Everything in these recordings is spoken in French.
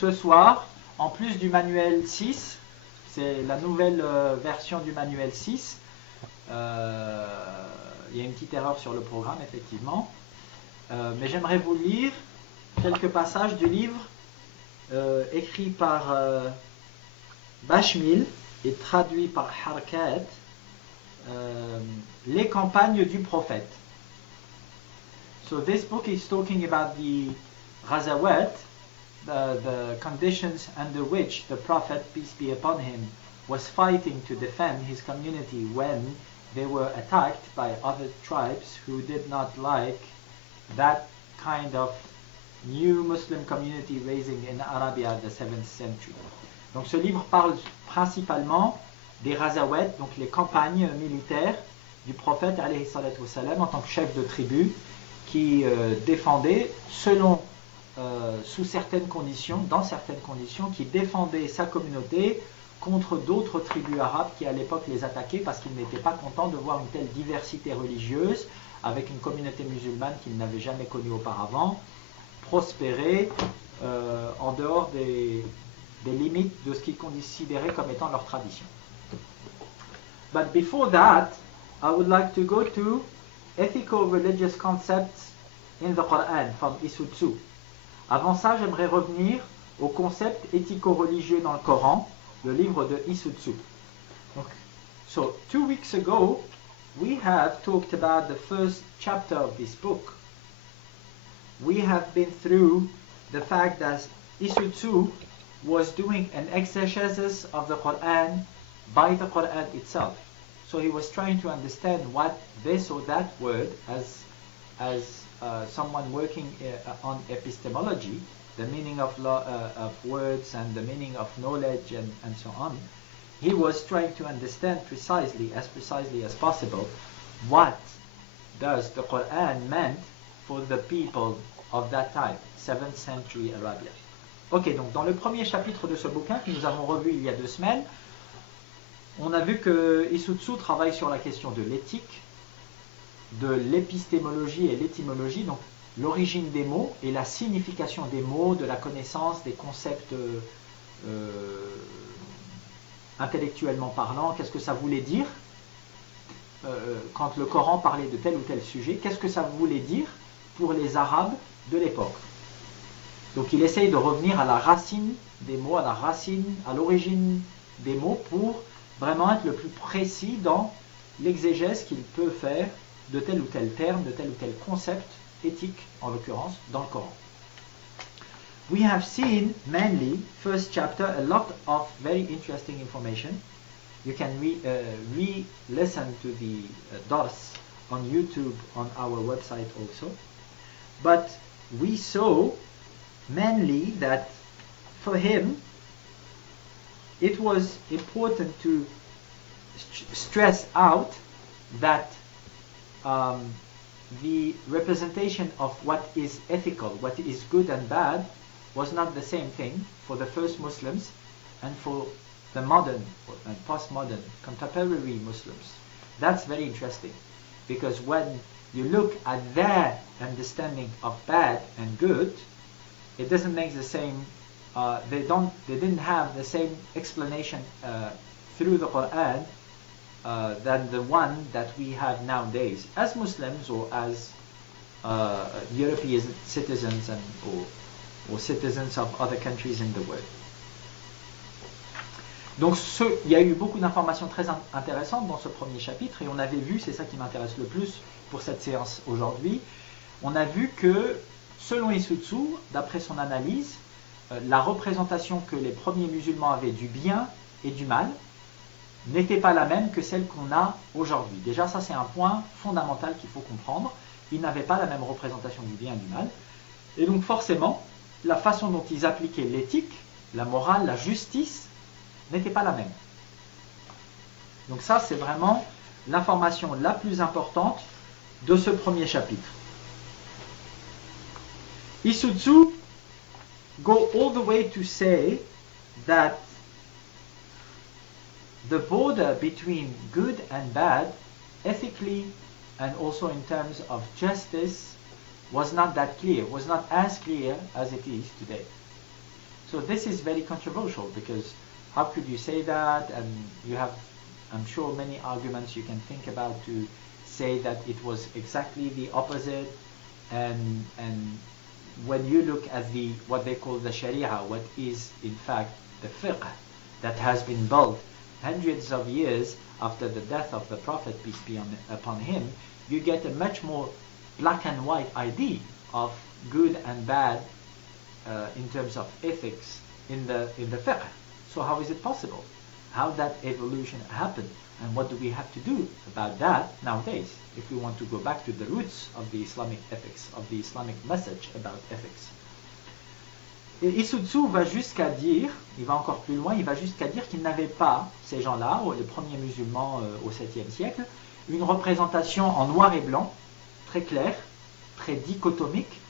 ce soir, en plus du manuel 6, c'est la nouvelle version du manuel 6, il y a une petite erreur sur le programme effectivement, mais j'aimerais vous lire quelques passages du livre écrit par Bashmil et traduit par Harkat, les campagnes du prophète. So this book is talking about the Ghazawat, the conditions under which the Prophet, peace be upon him, was fighting to defend his community when they were attacked by other tribes who did not like that kind of new Muslim community raising in Arabia in the 7th century. Donc ce livre parle principalement des Ghazawat, donc les campagnes militaires du prophète alayhi salatu wassalam, en tant que chef de tribu, qui défendait sous certaines conditions, dans certaines conditions, qui défendait sa communauté contre d'autres tribus arabes qui à l'époque les attaquaient parce qu'ils n'étaient pas contents de voir une telle diversité religieuse avec une communauté musulmane qu'ils n'avaient jamais connue auparavant, prospérer en dehors des limites de ce qu'ils considéraient comme étant leur tradition. But before that, I would like to go to ethical religious concepts in the Quran from Isutsu. Avant ça, j'aimerais revenir au concept éthico-religieux dans le Coran, le livre de Isutsu. So 2 weeks ago, we have talked about the first chapter of this book. We have been through the fact that Isutsu was doing an exegesis of the Quran by the Quran itself. So he was trying to understand what this or that word, as someone working on epistemology, the meaning of words and the meaning of knowledge and so on, he was trying to understand precisely as possible, what does the Quran meant for the people of that time, 7th century Arabia. Ok, donc dans le premier chapitre de ce bouquin que nous avons revu il y a 2 semaines, on a vu que Isutsu travaille sur la question de l'éthique, de l'épistémologie et l'étymologie, donc l'origine des mots et la signification des mots, de la connaissance, des concepts intellectuellement parlant, qu'est-ce que ça voulait dire quand le Coran parlait de tel ou tel sujet, qu'est-ce que ça voulait dire pour les Arabes de l'époque. Donc il essaye de revenir à la racine des mots, à l'origine des mots pour vraiment être le plus précis dans l'exégèse qu'il peut faire de tel ou tel terme, de tel ou tel concept éthique, en l'occurrence, dans le Coran. We have seen mainly, first chapter, a lot of very interesting information. You can re-listen to the dars on YouTube, on our website also. But we saw mainly that for him, it was important to stress out that the representation of what is ethical, what is good and bad, was not the same thing for the first Muslims and for the modern and postmodern contemporary Muslims. That's very interesting, because when you look at their understanding of bad and good, it doesn't make the same. They didn't have the same explanation through the Quran than the one that we have nowadays as Muslims or as European citizens or citizens of other countries in the world. Donc il y a eu beaucoup d'informations très intéressantes dans ce premier chapitre, et on avait vu, c'est ça qui m'intéresse le plus pour cette séance aujourd'hui, on a vu que selon Isutsu, d'après son analyse, la représentation que les premiers musulmans avaient du bien et du mal n'était pas la même que celle qu'on a aujourd'hui. Déjà, ça c'est un point fondamental qu'il faut comprendre. Ils n'avaient pas la même représentation du bien et du mal. Et donc forcément, la façon dont ils appliquaient l'éthique, la morale, la justice, n'était pas la même. Donc ça, c'est vraiment l'information la plus importante de ce premier chapitre. Isutsu go all the way to say that the border between good and bad, ethically and also in terms of justice, was not that clear, was not as clear as it is today. So this is very controversial, because how could you say that? And you have, I'm sure, many arguments you can think about to say that it was exactly the opposite. And when you look at the what they call the Sharia, what is in fact the fiqh that has been built hundreds of years after the death of the Prophet, peace be upon him, you get a much more black and white idea of good and bad in terms of ethics in the fiqh. So how is it possible? How that evolution happened, and what do we have to do about that nowadays if we want to go back to the roots of the Islamic ethics, of the Islamic message about ethics? Et Issoudsu va jusqu'à dire, il va encore plus loin, il va jusqu'à dire qu'ils n'avaient pas, ces gens-là, les premiers musulmans au 7e siècle, une représentation en noir et blanc, très claire, très dichotomique,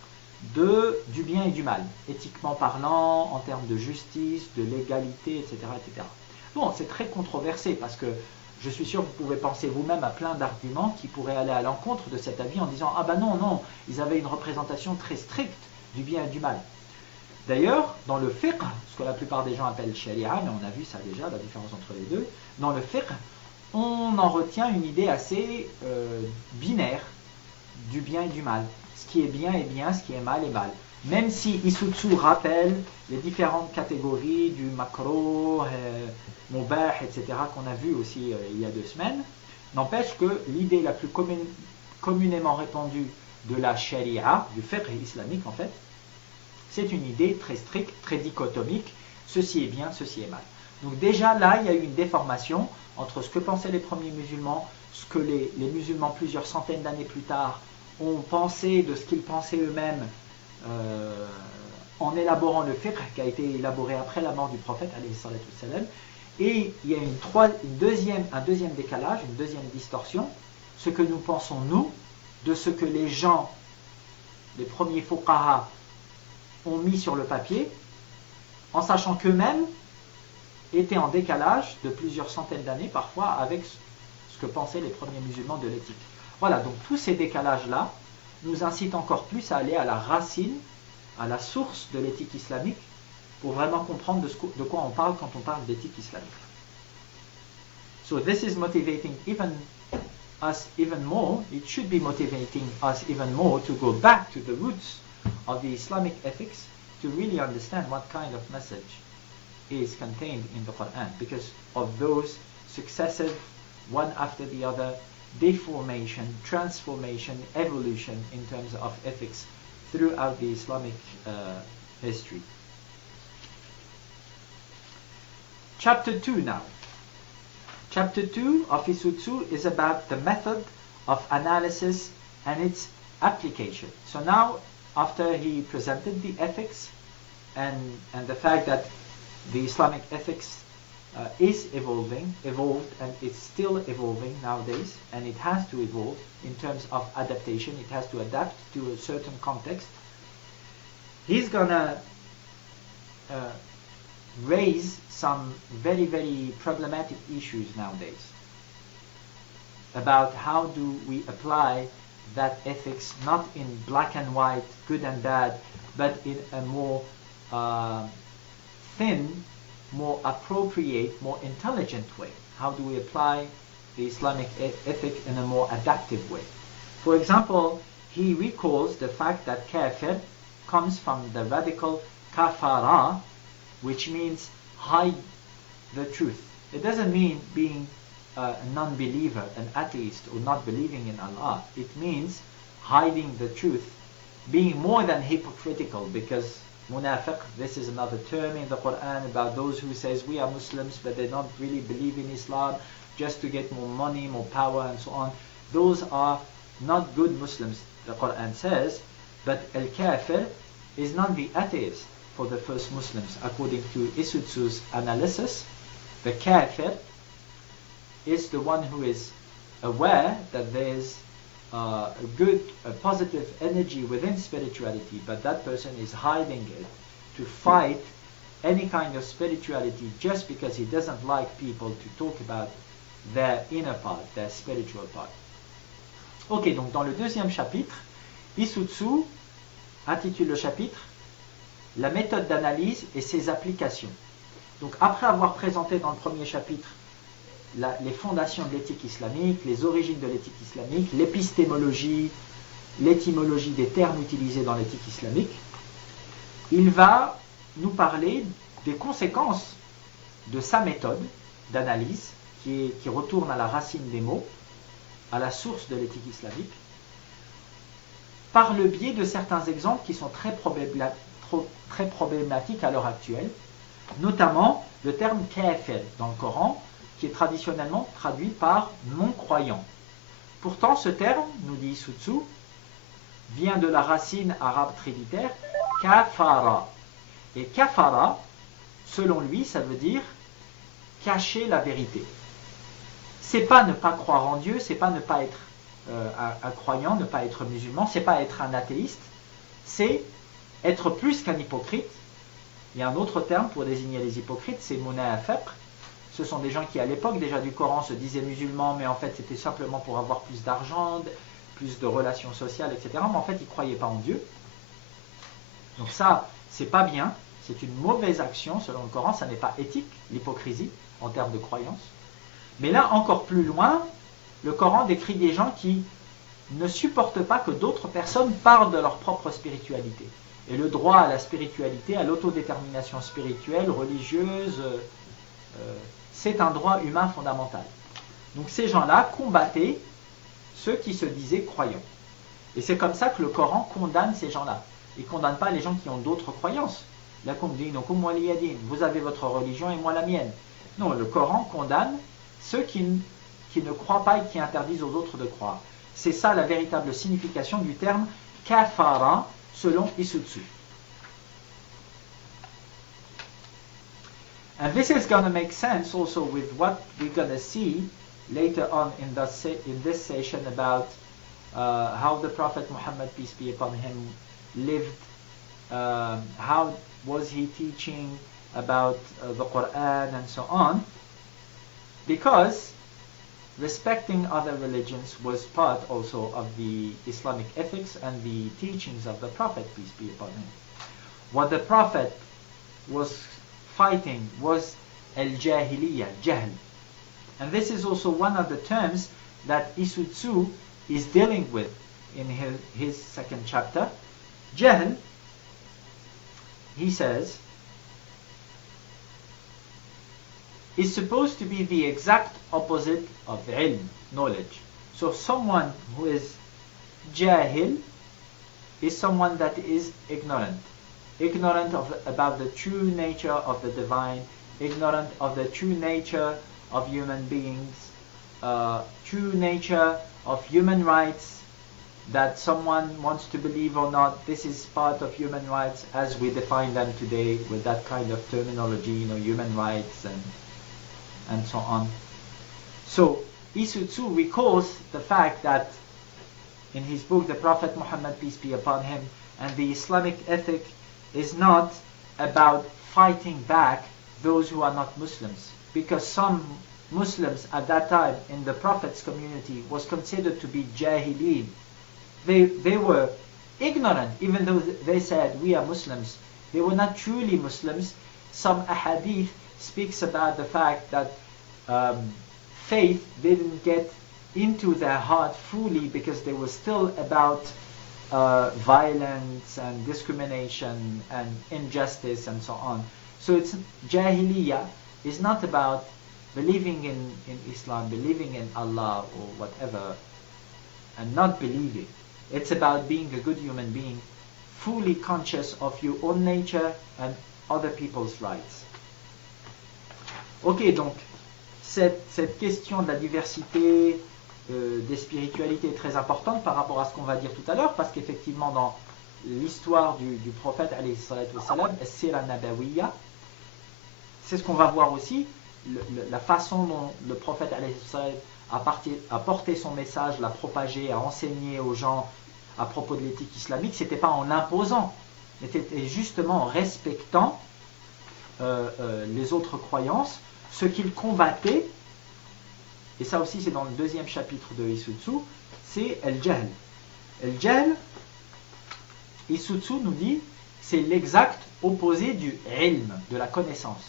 du bien et du mal, éthiquement parlant, en termes de justice, de légalité, etc. etc. Bon, c'est très controversé, parce que je suis sûr que vous pouvez penser vous-même à plein d'arguments qui pourraient aller à l'encontre de cet avis en disant « Ah ben non, ils avaient une représentation très stricte du bien et du mal ». D'ailleurs, dans le fiqh, ce que la plupart des gens appellent sharia, mais on a vu ça déjà, la différence entre les deux, dans le fiqh, on en retient une idée assez binaire du bien et du mal. Ce qui est bien est bien, ce qui est mal est mal. Même si Issoudsu rappelle les différentes catégories du makro, mubah, etc., qu'on a vu aussi il y a 2 semaines, n'empêche que l'idée la plus communément répandue de la sharia, du fiqh islamique en fait, c'est une idée très stricte, très dichotomique, ceci est bien, ceci est mal. Donc déjà là, il y a eu une déformation entre ce que pensaient les premiers musulmans, ce que les musulmans plusieurs centaines d'années plus tard ont pensé de ce qu'ils pensaient eux-mêmes en élaborant le fiqh qui a été élaboré après la mort du prophète, alayhi salatu wassalam. Et il y a un deuxième décalage, une deuxième distorsion, ce que nous pensons nous, de ce que les gens, les premiers fuqaha, ont mis sur le papier, en sachant qu'eux-mêmes étaient en décalage de plusieurs centaines d'années parfois avec ce que pensaient les premiers musulmans de l'éthique. Voilà, donc tous ces décalages-là nous incitent encore plus à aller à la racine, à la source de l'éthique islamique, pour vraiment comprendre de quoi on parle quand on parle d'éthique islamique. So this is motivating us even more, it should be motivating us even more to go back to the roots of the Islamic ethics to really understand what kind of message is contained in the Qur'an, because of those successive, one after the other, deformation, transformation, evolution in terms of ethics throughout the Islamic history. Chapter 2 now. Chapter 2 of Issoudsu is about the method of analysis and its application. So now, after he presented the ethics and the fact that the Islamic ethics is evolved and it's still evolving nowadays, and it has to evolve in terms of adaptation, it has to adapt to a certain context, he's gonna raise some very, very problematic issues nowadays about how do we apply that ethics not in black and white, good and bad, but in a more thin, more appropriate, more intelligent way. How do we apply the Islamic ethic in a more adaptive way? For example, he recalls the fact that kafir comes from the radical kafara, which means hide the truth. It doesn't mean being a non-believer, an atheist, or not believing in Allah. It means hiding the truth, being more than hypocritical, because munafiq, this is another term in the Quran about those who says we are Muslims but they don't really believe in Islam just to get more money, more power and so on. Those are not good Muslims, the Quran says, but al-kafir is not the atheist for the first Muslims. According to Issoudsu's analysis, the kafir is the one who is aware that there's a good, positive energy within spirituality, but that person is hiding it to fight any kind of spirituality just because he doesn't like people to talk about their inner part, their spiritual part. Ok, donc dans le deuxième chapitre, Issoudsu intitule le chapitre la méthode d'analyse et ses applications. Donc après avoir présenté dans le premier chapitre les fondations de l'éthique islamique, les origines de l'éthique islamique, l'épistémologie, l'étymologie des termes utilisés dans l'éthique islamique, il va nous parler des conséquences de sa méthode d'analyse qui retourne à la racine des mots, à la source de l'éthique islamique, par le biais de certains exemples qui sont très problématiques à l'heure actuelle, notamment le terme kafir dans le Coran, qui est traditionnellement traduit par non-croyant. Pourtant, ce terme, nous dit Sutsu, vient de la racine arabe trinitaire kafara. Et kafara, selon lui, ça veut dire cacher la vérité. C'est pas ne pas croire en Dieu, c'est pas ne pas être un croyant, ne pas être musulman, c'est pas être un athéiste, c'est être plus qu'un hypocrite. Il y a un autre terme pour désigner les hypocrites, c'est munafiq. Ce sont des gens qui, à l'époque déjà du Coran, se disaient musulmans, mais en fait c'était simplement pour avoir plus d'argent, plus de relations sociales, etc. Mais en fait, ils ne croyaient pas en Dieu. Donc ça, c'est pas bien, c'est une mauvaise action selon le Coran, ça n'est pas éthique, l'hypocrisie, en termes de croyance. Mais là, encore plus loin, le Coran décrit des gens qui ne supportent pas que d'autres personnes parlent de leur propre spiritualité. Et le droit à la spiritualité, à l'autodétermination spirituelle, religieuse, c'est un droit humain fondamental. Donc ces gens-là combattaient ceux qui se disaient croyants. Et c'est comme ça que le Coran condamne ces gens-là. Il ne condamne pas les gens qui ont d'autres croyances. Vous avez votre religion et moi la mienne. Non, le Coran condamne ceux qui ne croient pas et qui interdisent aux autres de croire. C'est ça la véritable signification du terme kafara selon Isutsu. And this is going to make sense also with what we're going to see later on in this session about how the Prophet Muhammad, peace be upon him, lived, how was he teaching about the Qur'an and so on, because respecting other religions was part also of the Islamic ethics and the teachings of the Prophet, peace be upon him. What the Prophet was fighting was al-jahiliyyah, jahl. And this is also one of the terms that Isutsu is dealing with in his second chapter. Jahl, he says, is supposed to be the exact opposite of ilm, knowledge. So someone who is jahil is someone that is ignorant. Ignorant about the true nature of the divine, ignorant of the true nature of human beings, true nature of human rights, that someone wants to believe or not. This is part of human rights as we define them today with that kind of terminology, human rights and so on. So Isutsu recalls the fact that in his book, the Prophet Muhammad, peace be upon him, and the Islamic ethic is not about fighting back those who are not Muslims, because some Muslims at that time in the Prophet's community was considered to be jahilin. They were ignorant, even though they said we are Muslims. They were not truly Muslims. Some ahadith speaks about the fact that faith didn't get into their heart fully because they were still about violence and discrimination and injustice and so on. So it's jahiliyyah is not about believing in Islam, believing in Allah or whatever, and not believing. It's about being a good human being, fully conscious of your own nature and other people's rights. Ok, donc cette question de la diversité des spiritualités est très importante par rapport à ce qu'on va dire tout à l'heure, parce qu'effectivement dans l'histoire du prophète alayhi salatu wassalam, Sira Nabawiyya, c'est ce qu'on va voir aussi, la façon dont le prophète alayhi salatu wassalam a porté son message, l'a propagé, a enseigné aux gens à propos de l'éthique islamique. C'était pas en imposant, mais c'était justement en respectant les autres croyances, ce qu'il combattait. Et ça aussi c'est dans le deuxième chapitre de Isutsu, c'est El-Jahl. El-Jahl, Isutsu nous dit, c'est l'exact opposé du ilm, de la connaissance.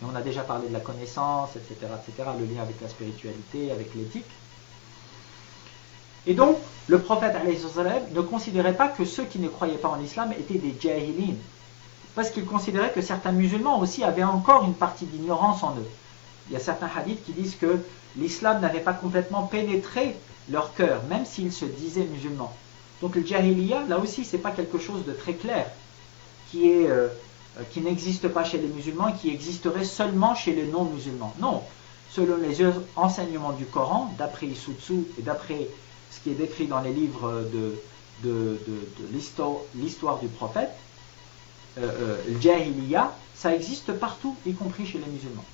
Et on a déjà parlé de la connaissance, etc., etc., le lien avec la spiritualité, avec l'éthique. Et donc, le prophète ne considérait pas que ceux qui ne croyaient pas en l'islam étaient des jahilin, parce qu'il considérait que certains musulmans aussi avaient encore une partie d'ignorance en eux. Il y a certains hadiths qui disent que l'islam n'avait pas complètement pénétré leur cœur, même s'ils se disaient musulmans. Donc le jahiliya, là aussi, c'est pas quelque chose de très clair, qui n'existe pas chez les musulmans, qui existerait seulement chez les non-musulmans. Non, selon les enseignements du Coran, d'après Isutsu et d'après ce qui est décrit dans les livres de l'histoire du prophète, le jahiliya, ça existe partout, y compris chez les musulmans.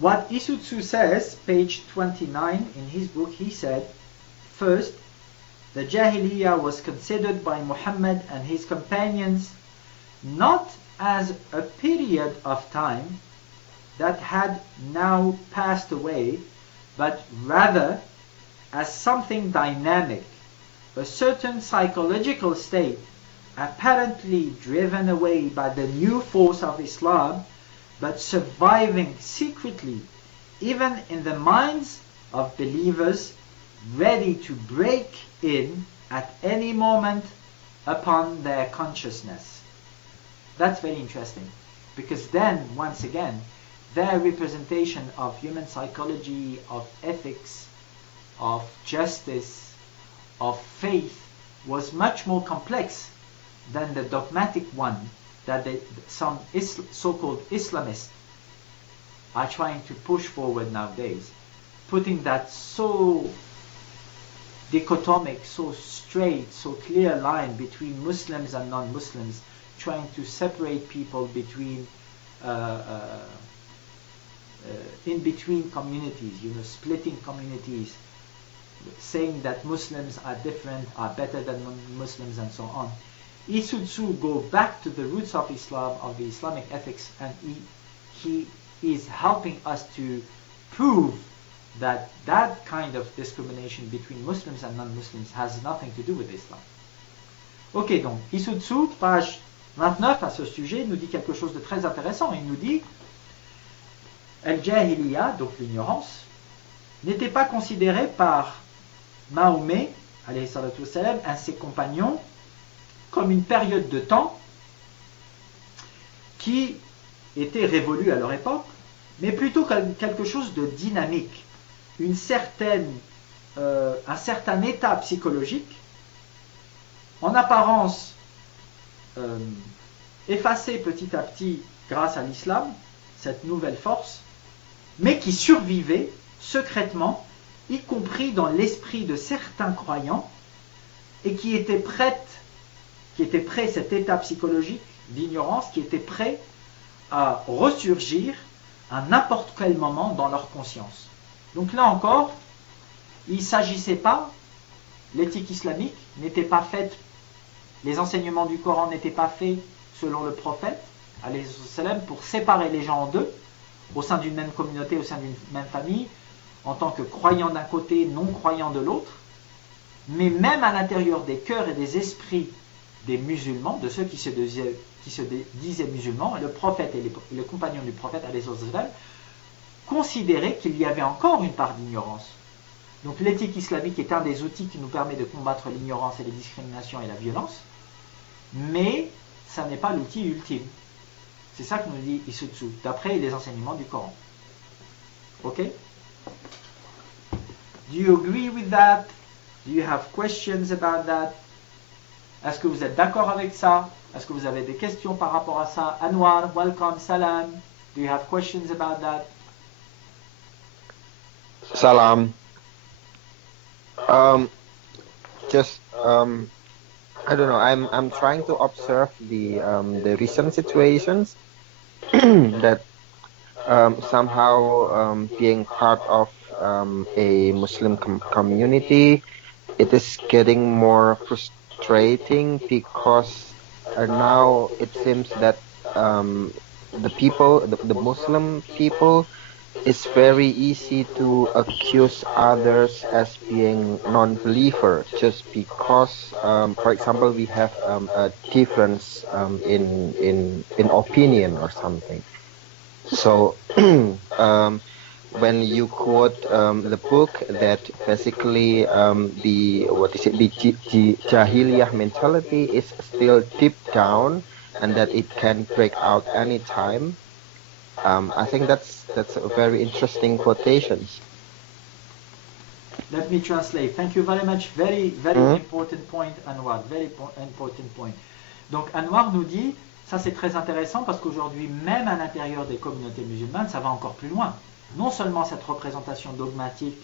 What Isutsu says, page 29 in his book, he said, first, the Jahiliyyah was considered by Muhammad and his companions not as a period of time that had now passed away, but rather as something dynamic, a certain psychological state apparently driven away by the new force of Islam, but surviving secretly even in the minds of believers, ready to break in at any moment upon their consciousness. That's very interesting, because then, once again, their representation of human psychology, of ethics, of justice, of faith was much more complex than the dogmatic one that some so-called Islamists are trying to push forward nowadays, putting that so dichotomic, so straight, so clear line between Muslims and non-Muslims, trying to separate people between in between communities, splitting communities, saying that Muslims are different, are better than Muslims, and so on. Isutsu go back to the roots of Islam, of the Islamic ethics, and he is helping us to prove that that kind of discrimination between Muslims and non-Muslims has nothing to do with Islam. Ok, donc Isutsu, page 29 à ce sujet, nous dit quelque chose de très intéressant. Il nous dit Al-Jahiliya, donc l'ignorance, n'était pas considérée par Mahomet, alayhi salatu wassalam, et ses compagnons, comme une période de temps qui était révolue à leur époque, mais plutôt comme quelque chose de dynamique, un certain état psychologique, en apparence effacé petit à petit grâce à l'islam, cette nouvelle force, mais qui survivait secrètement, y compris dans l'esprit de certains croyants, et qui étaient prêts, cet état psychologique d'ignorance, qui était prêt à ressurgir à n'importe quel moment dans leur conscience. Donc là encore, il ne s'agissait pas, l'éthique islamique n'était pas faite, les enseignements du Coran n'étaient pas faits selon le prophète, alayhi salam, pour séparer les gens en deux, au sein d'une même communauté, au sein d'une même famille, en tant que croyants d'un côté, non-croyants de l'autre, mais même à l'intérieur des cœurs et des esprits des musulmans, de ceux qui se disaient musulmans, le prophète et les compagnons du prophète, alayhi salam, considéraient qu'il y avait encore une part d'ignorance. Donc l'éthique islamique est un des outils qui nous permet de combattre l'ignorance et les discriminations et la violence, mais ça n'est pas l'outil ultime. C'est ça que nous dit Isutsu, d'après les enseignements du Coran. Ok? Do you agree with that? Do you have questions about that? Est-ce que vous êtes d'accord avec ça? Est-ce que vous avez des questions par rapport à ça? Anwar, welcome, salam. Do you have questions about that? Salam. I don't know. I'm trying to observe the recent situations that somehow being part of a Muslim community, it is getting more frustrating because now it seems that the people, the Muslim people, it's very easy to accuse others as being non-believer just because, for example, we have a difference in opinion or something. So when you quote the book that basically the Jahiliyah mentality is still deep down and that it can break out anytime. I think that's a very interesting quotation. Let me translate. Thank you very much. Very, very important point, Anwar. Very important point. Donc, Anwar nous dit, ça c'est très intéressant parce qu'aujourd'hui, même à l'intérieur des communautés musulmanes, ça va encore plus loin. Non seulement cette représentation dogmatique,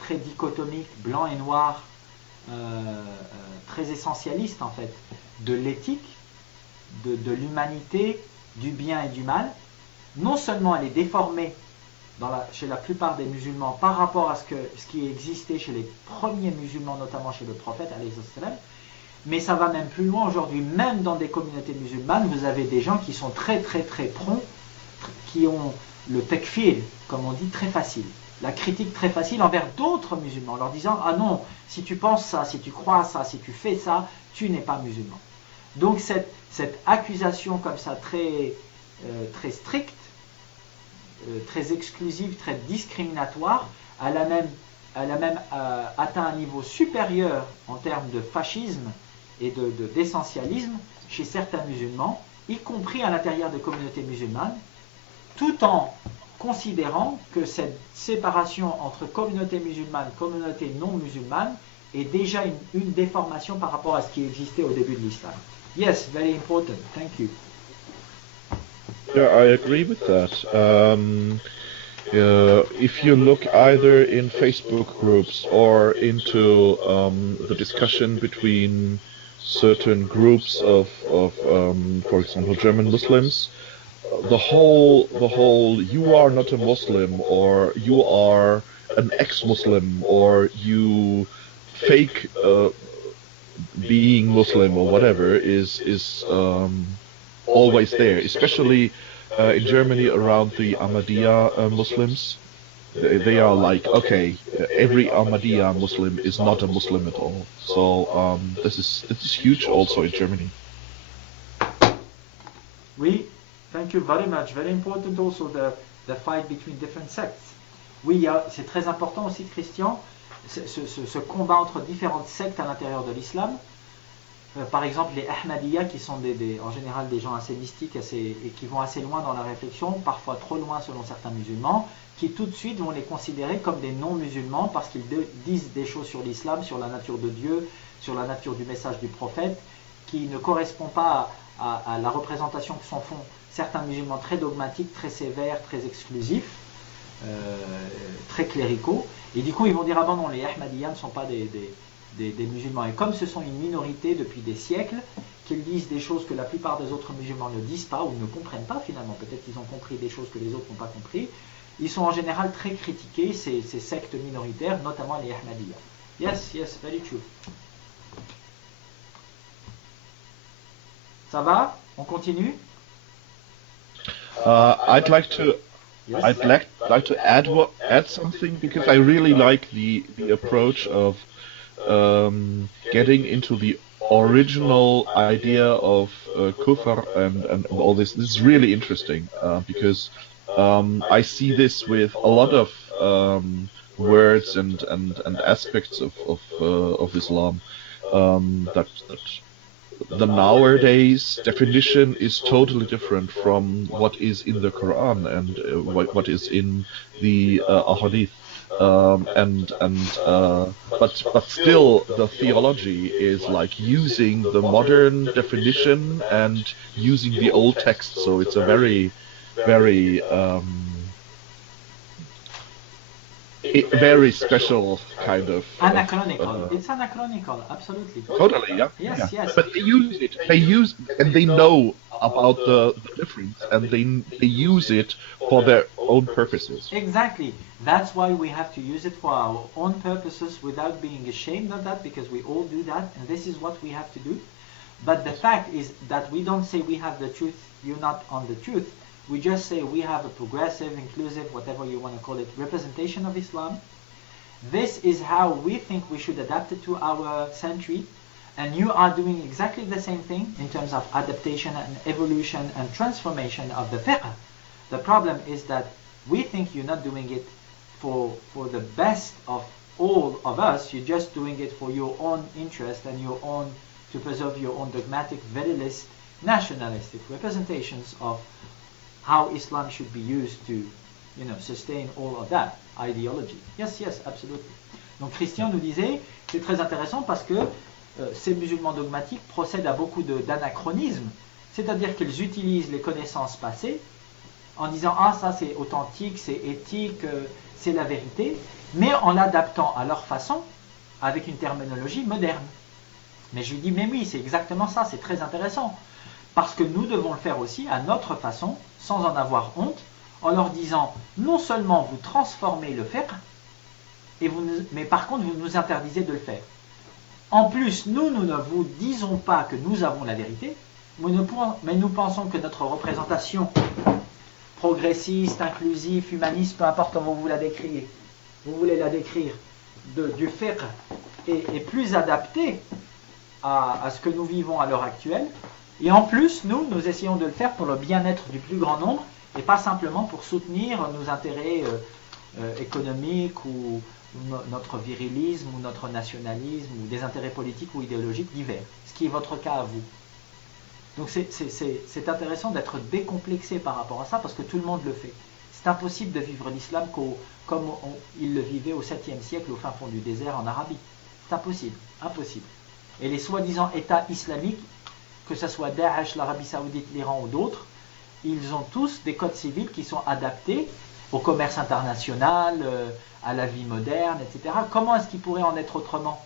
très dichotomique, blanc et noir, très essentialiste en fait, de l'éthique, de l'humanité, du bien et du mal, non seulement elle est déformée chez la plupart des musulmans par rapport à ce qui existait chez les premiers musulmans, notamment chez le prophète, mais ça va même plus loin aujourd'hui. Même dans des communautés musulmanes, vous avez des gens qui sont très très très prompts, qui ont le takfir, comme on dit, très facile. La critique très facile envers d'autres musulmans, en leur disant « Ah non, si tu penses ça, si tu crois ça, si tu fais ça, tu n'es pas musulman. » Donc cette accusation comme ça très stricte, très exclusive, très discriminatoire, elle a même atteint un niveau supérieur en termes de fascisme et d'essentialisme chez certains musulmans, y compris à l'intérieur des communautés musulmanes, tout en considérant que cette séparation entre communauté musulmane et communauté non musulmane est déjà une déformation par rapport à ce qui existait au début de l'islam. Yes, very important. Thank you. Yeah, I agree with that. If you look either in Facebook groups or into the discussion between certain groups of for example, German Muslims, the whole you are not a Muslim, or you are an ex-Muslim, or you fake being Muslim or whatever is always there, especially in Germany around the Ahmadiyya Muslims. They are like, okay, every Ahmadiyya Muslim is not a Muslim at all. So this is huge also in Germany. Oui, thank you very much. Very important also the fight between different sects. Oui, c'est très important aussi, Christian, ce combat entre différentes sectes à l'intérieur de l'islam. Par exemple, les Ahmadiyya, qui sont en général des gens assez mystiques et qui vont assez loin dans la réflexion, parfois trop loin selon certains musulmans, qui tout de suite vont les considérer comme des non-musulmans parce qu'ils disent des choses sur l'islam, sur la nature de Dieu, sur la nature du message du prophète, qui ne correspond pas à la représentation que s'en font certains musulmans très dogmatiques, très sévères, très exclusifs, très cléricaux. Et du coup, ils vont dire, ah ben non, les Ahmadiyya ne sont pas des musulmans. Et comme ce sont une minorité depuis des siècles, qu'ils disent des choses que la plupart des autres musulmans ne disent pas ou ne comprennent pas finalement, peut-être qu'ils ont compris des choses que les autres n'ont pas compris, ils sont en général très critiqués, ces sectes minoritaires, notamment les Ahmadiyya. Yes, very true. Ça va? On continue? I'd like to add something, because I really like the approach of getting into the original idea of kufr and all this. This is really interesting because I see this with a lot of words and aspects of Islam that the nowadays definition is totally different from what is in the Quran and what is in the Ahadith. But still the theology is like using the modern definition and using the old text, so it's a very very special kind of anachronical. It's anachronical, absolutely. Totally, yeah. Yes. But they use it. And they know about the difference, and they use it for their own purposes. Exactly. That's why we have to use it for our own purposes without being ashamed of that, because we all do that, and this is what we have to do. But the fact is that we don't say we have the truth, you're not on the truth. We just say we have a progressive, inclusive, whatever you want to call it, representation of Islam. This is how we think we should adapt it to our century. And you are doing exactly the same thing in terms of adaptation and evolution and transformation of the fiqh. The problem is that we think you're not doing it for the best of all of us. You're just doing it for your own interest and your own, to preserve your own dogmatic, virilist, nationalistic representations of how Islam should be used to, sustain all of that ideology. Yes, yes, absolutely. Donc Christian nous disait, c'est très intéressant parce que ces musulmans dogmatiques procèdent à beaucoup d'anachronismes, c'est-à-dire qu'ils utilisent les connaissances passées en disant ah ça c'est authentique, c'est éthique, c'est la vérité, mais en l'adaptant à leur façon avec une terminologie moderne. Mais je lui dis mais oui c'est exactement ça, c'est très intéressant parce que nous devons le faire aussi à notre façon sans en avoir honte, en leur disant non seulement vous transformez le fiqh, mais par contre vous nous interdisez de le faire. En plus, nous ne vous disons pas que nous avons la vérité, mais nous pensons que notre représentation progressiste, inclusive, humaniste, peu importe comment vous voulez la décrire, du fiqh est plus adaptée à ce que nous vivons à l'heure actuelle. Et en plus, nous essayons de le faire pour le bien-être du plus grand nombre et pas simplement pour soutenir nos intérêts économiques ou notre virilisme ou notre nationalisme ou des intérêts politiques ou idéologiques divers, ce qui est votre cas à vous. Donc c'est intéressant d'être décomplexé par rapport à ça parce que tout le monde le fait. C'est impossible de vivre l'islam comme il le vivait au 7e siècle au fin fond du désert en Arabie. C'est impossible, impossible. Et les soi-disant États islamiques, que ce soit Daesh, l'Arabie Saoudite, l'Iran ou d'autres, ils ont tous des codes civils qui sont adaptés au commerce international, à la vie moderne, etc. Comment est-ce qu'il pourrait en être autrement?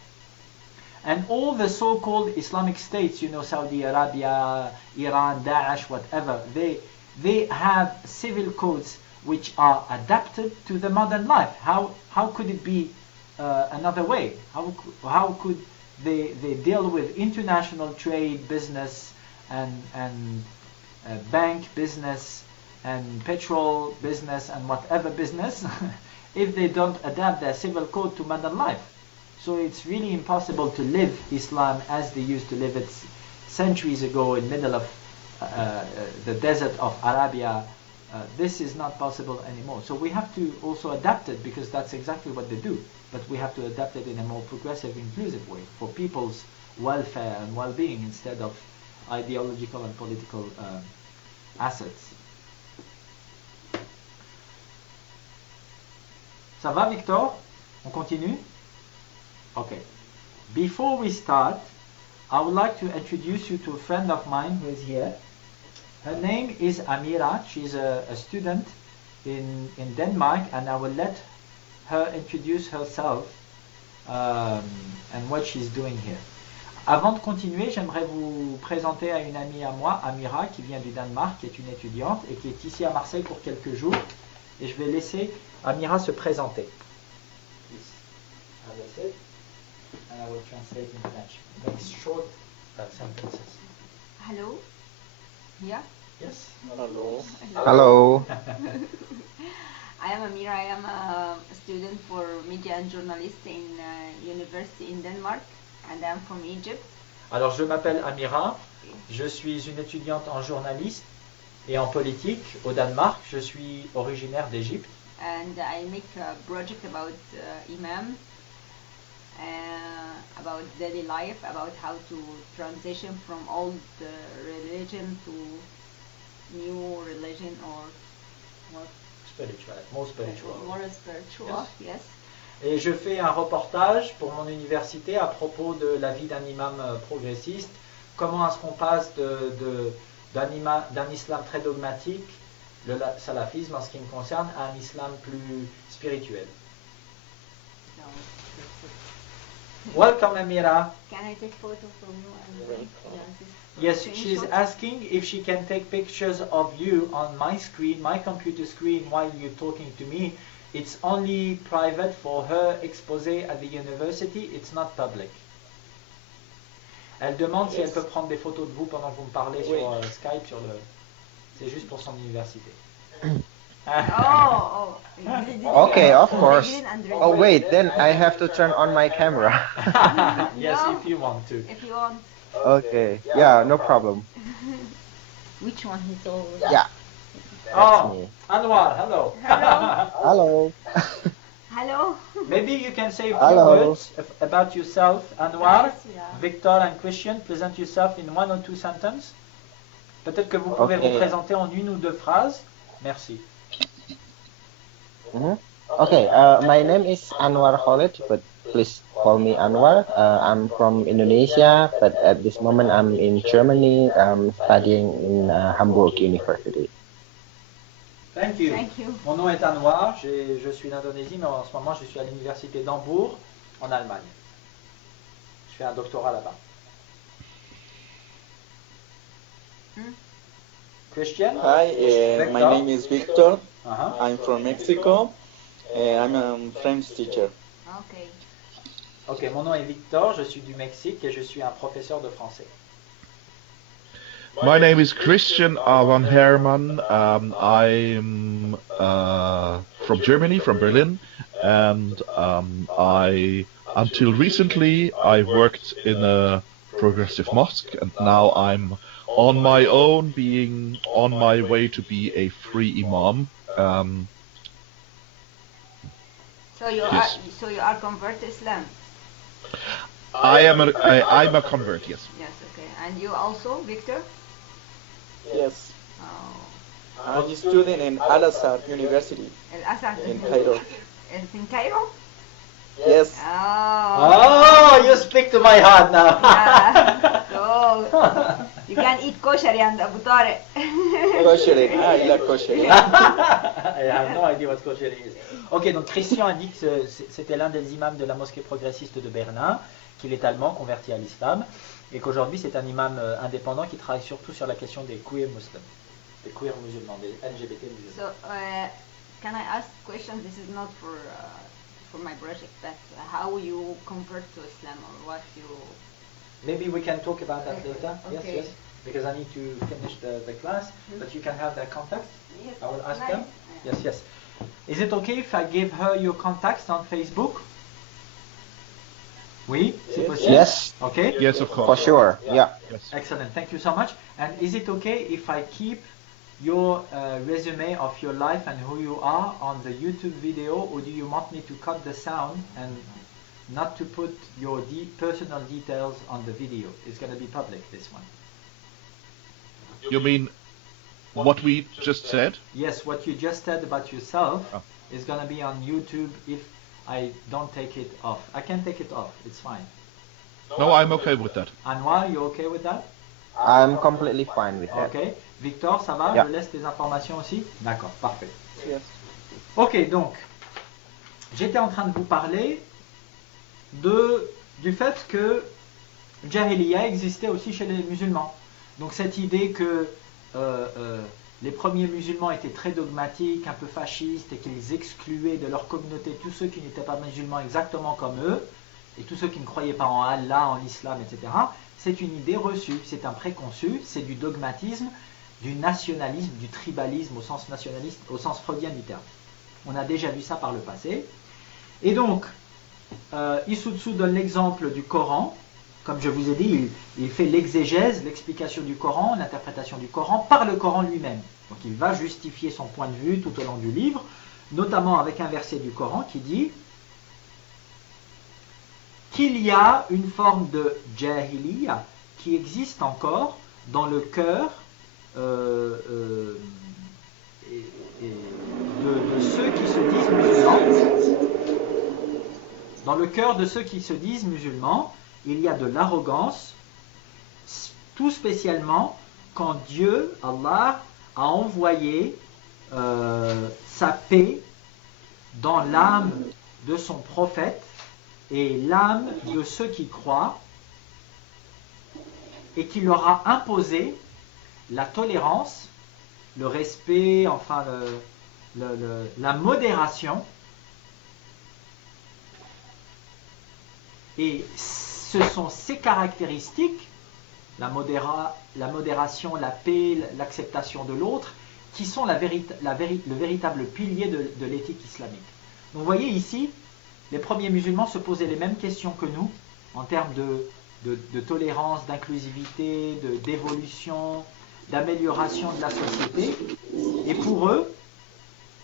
And all the so-called Islamic states, Saudi Arabia, Iran, Daesh, whatever, they have civil codes which are adapted to the modern life. How could it be another way? How could they deal with international trade, business, and bank business, and petrol business, and whatever business, if they don't adapt their civil code to modern life? So it's really impossible to live Islam as they used to live it centuries ago in the middle of the desert of Arabia. This is not possible anymore. So we have to also adapt it because that's exactly what they do. But we have to adapt it in a more progressive, inclusive way for people's welfare and well-being instead of ideological and political assets. Ça va, Victor? On continue? Okay. Before we start, I would like to introduce you to a friend of mine who is here. Her name is Amira. She's a student in Denmark, and I will let her introduce herself and what she's doing here. Avant de continuer, j'aimerais vous présenter à une amie à moi, Amira, qui vient du Danemark, qui est une étudiante et qui est ici à Marseille pour quelques jours. Et je vais laisser Amira se présenter. Please, have a seat, and I will translate in French. Make short sentences. Hello. Yeah. Yes. Hello. Hello. I am Amira. I am a student for media and journalist in university in Denmark, and I am from Egypt. Alors je m'appelle Amira. Je suis une étudiante en journaliste et en politique au Danemark. Je suis originaire d'Égypte. And I make a project about Imam, about daily life, about how to transition from old religion to new religion or more Spiritual. More spiritual, yes. Et je fais un reportage pour mon université à propos de la vie d'un imam progressiste. Comment est-ce qu'on passe d'un islam très dogmatique, le salafisme en ce qui me concerne, à un islam plus spirituel. Welcome, Amira. Can I take photo from you? And Yes, she's asking if she can take pictures of you on my screen, my computer screen, while you're talking to me. It's only private for her exposé at the university. It's not public. Elle demande si elle peut prendre des photos de vous pendant que vous me parlez sur Skype, C'est juste pour son université. Oh. Okay, of I course. didn't understand. Oh wait, then I have to turn on my camera. Yes, No. if you want to. If you want. Okay, yeah, no problem. Which one he told? Yeah, that's Oh, me. Anwar, hello. Hello. Hello. Maybe you can say a few Hello. words about yourself, Anwar, Yes, yeah. Victor and Christian. Present yourself in 1 or 2 sentences. Peut-être que vous pouvez Okay. vous présenter en 1 ou 2 phrases. Merci. Okay, my name is Anwar Khalid, but please call me Anwar. I'm from Indonesia, but at this moment I'm in Germany, studying in Hamburg University. Thank you. Thank you. Mon nom est Anwar, je suis d'Indonésie, mais en ce moment je suis à l'université d'Hambourg, en Allemagne. Je fais un doctorat là-bas. Christian? Hi, my Victor? name is Victor. Uh-huh. I'm from Mexico. I'm a French teacher. Okay. Ok, mon nom est Victor, je suis du Mexique et je suis un professeur de français. My name is Christian Avan Hermann. I'm from Germany, from Berlin, and until recently, I worked in a progressive mosque, and now I'm on my own, being on my way to be a free imam. So you Yes. are convert to Islam. I'm a convert, yes. Yes. Okay. And you also, Victor? Yes, Oh. I'm a student in Al-Azhar University Al-Azhar. in Cairo. It's in Cairo? Yes, Oh. Oh, you speak to my heart now. Yeah. So you can eat kosher and Abu Tariq. kosher. I like kosher. I have no idea what kosher is. Ok, donc Christian a dit que c'était l'un des imams de la mosquée progressiste de Berlin, qu'il est allemand, converti à l'islam, et qu'aujourd'hui c'est un imam indépendant qui travaille surtout sur la question des queer muslims, des queer musulmans, des LGBT musulmans. So can I ask question? This is not for my project, but how you convert to Islam or what you? Maybe we can talk about that later. Yes, Okay. yes. Because I need to finish the class, but you can have their contacts. Yes. I will ask Nice. them. Yes, yes. Is it okay if I give her your contacts on Facebook? Oui, c'est possible. Yes, Okay. Yes, of for course. sure. Yeah. Yes. Excellent. Thank you so much. And is it okay if I keep your resume of your life and who you are on the YouTube video, or do you want me to cut the sound and not to put your personal details on the video? It's going to be public, this one. You mean what we just said? Yes, what you just said about yourself Oh. is going to be on YouTube if I don't take it off. I can take it off, it's fine. No, I'm okay with that. Anwar, you okay with that? I'm completely fine with that. Ok. Victor, ça va? Yeah. Je laisse tes informations aussi? D'accord, parfait. Yes. Ok, donc, j'étais en train de vous parler du fait que Jahiliya existait aussi chez les musulmans. Donc cette idée que les premiers musulmans étaient très dogmatiques, un peu fascistes, et qu'ils excluaient de leur communauté tous ceux qui n'étaient pas musulmans exactement comme eux, et tous ceux qui ne croyaient pas en Allah, en l'islam, etc., c'est une idée reçue, c'est un préconçu, c'est du dogmatisme, du nationalisme, du tribalisme au sens nationaliste, au sens freudien du terme. On a déjà vu ça par le passé. Et donc, Issoudsu donne l'exemple du Coran. Comme je vous ai dit, il fait l'exégèse, l'explication du Coran, l'interprétation du Coran par le Coran lui-même. Donc il va justifier son point de vue tout au long du livre, notamment avec un verset du Coran qui dit qu'il y a une forme de jahiliya qui existe encore dans le cœur de ceux qui se disent musulmans. Dans le cœur de ceux qui se disent musulmans, il y a de l'arrogance, tout spécialement quand Dieu, Allah, a envoyé sa paix dans l'âme de son prophète et l'âme de ceux qui croient, et qui leur a imposé la tolérance, le respect, enfin la modération. Et ce sont ces caractéristiques la modération, la paix, l'acceptation de l'autre, qui sont le véritable pilier de l'éthique islamique. Donc vous voyez ici, les premiers musulmans se posaient les mêmes questions que nous, en termes de tolérance, d'inclusivité, d'évolution, d'amélioration de la société. Et pour eux,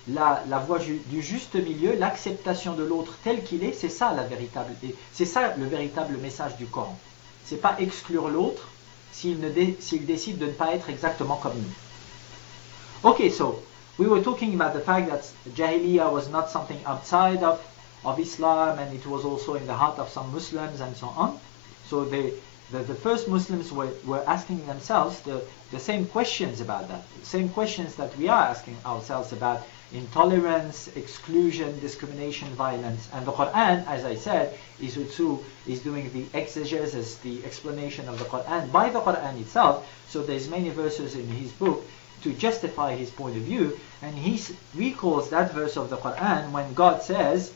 la voie du juste milieu, l'acceptation de l'autre tel qu'il est, c'est ça le véritable message du Coran. C'est pas exclure l'autre s'il décide de ne pas être exactement comme nous. Okay, so we were talking about the fact that Jahiliyyah was not something outside of Islam, and it was also in the heart of some Muslims and so on. So the first Muslims were asking themselves the same questions about that, the same questions that we are asking ourselves about intolerance, exclusion, discrimination, violence. And the Quran, as I said, is doing the exegesis, the explanation of the Quran by the Quran itself. So there's many verses in his book to justify his point of view, and he recalls that verse of the Quran when God says,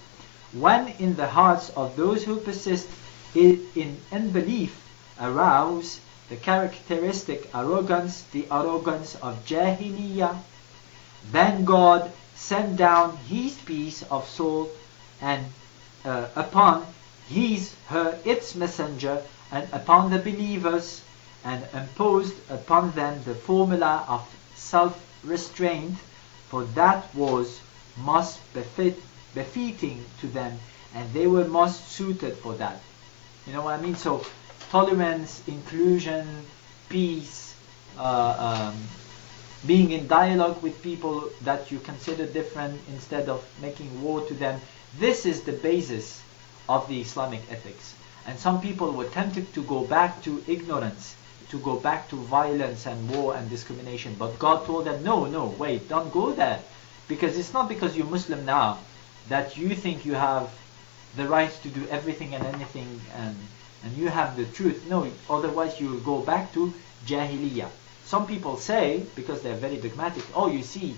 "When in the hearts of those who persist in unbelief arouse the characteristic arrogance, the arrogance of Jahiliyyah, then God sent down His peace of soul and upon its messenger and upon the believers, and imposed upon them the formula of self-restraint, for that was most befitting to them, and they were most suited for that." You know what I mean? So tolerance, inclusion, peace, being in dialogue with people that you consider different instead of making war to them. This is the basis of the Islamic ethics. And some people were tempted to go back to ignorance, to go back to violence and war and discrimination. But God told them, no, wait, don't go there. Because it's not because you're Muslim now that you think you have the right to do everything and anything and you have the truth. No, otherwise you will go back to Jahiliyyah. Some people say, because they're very dogmatic, oh, you see,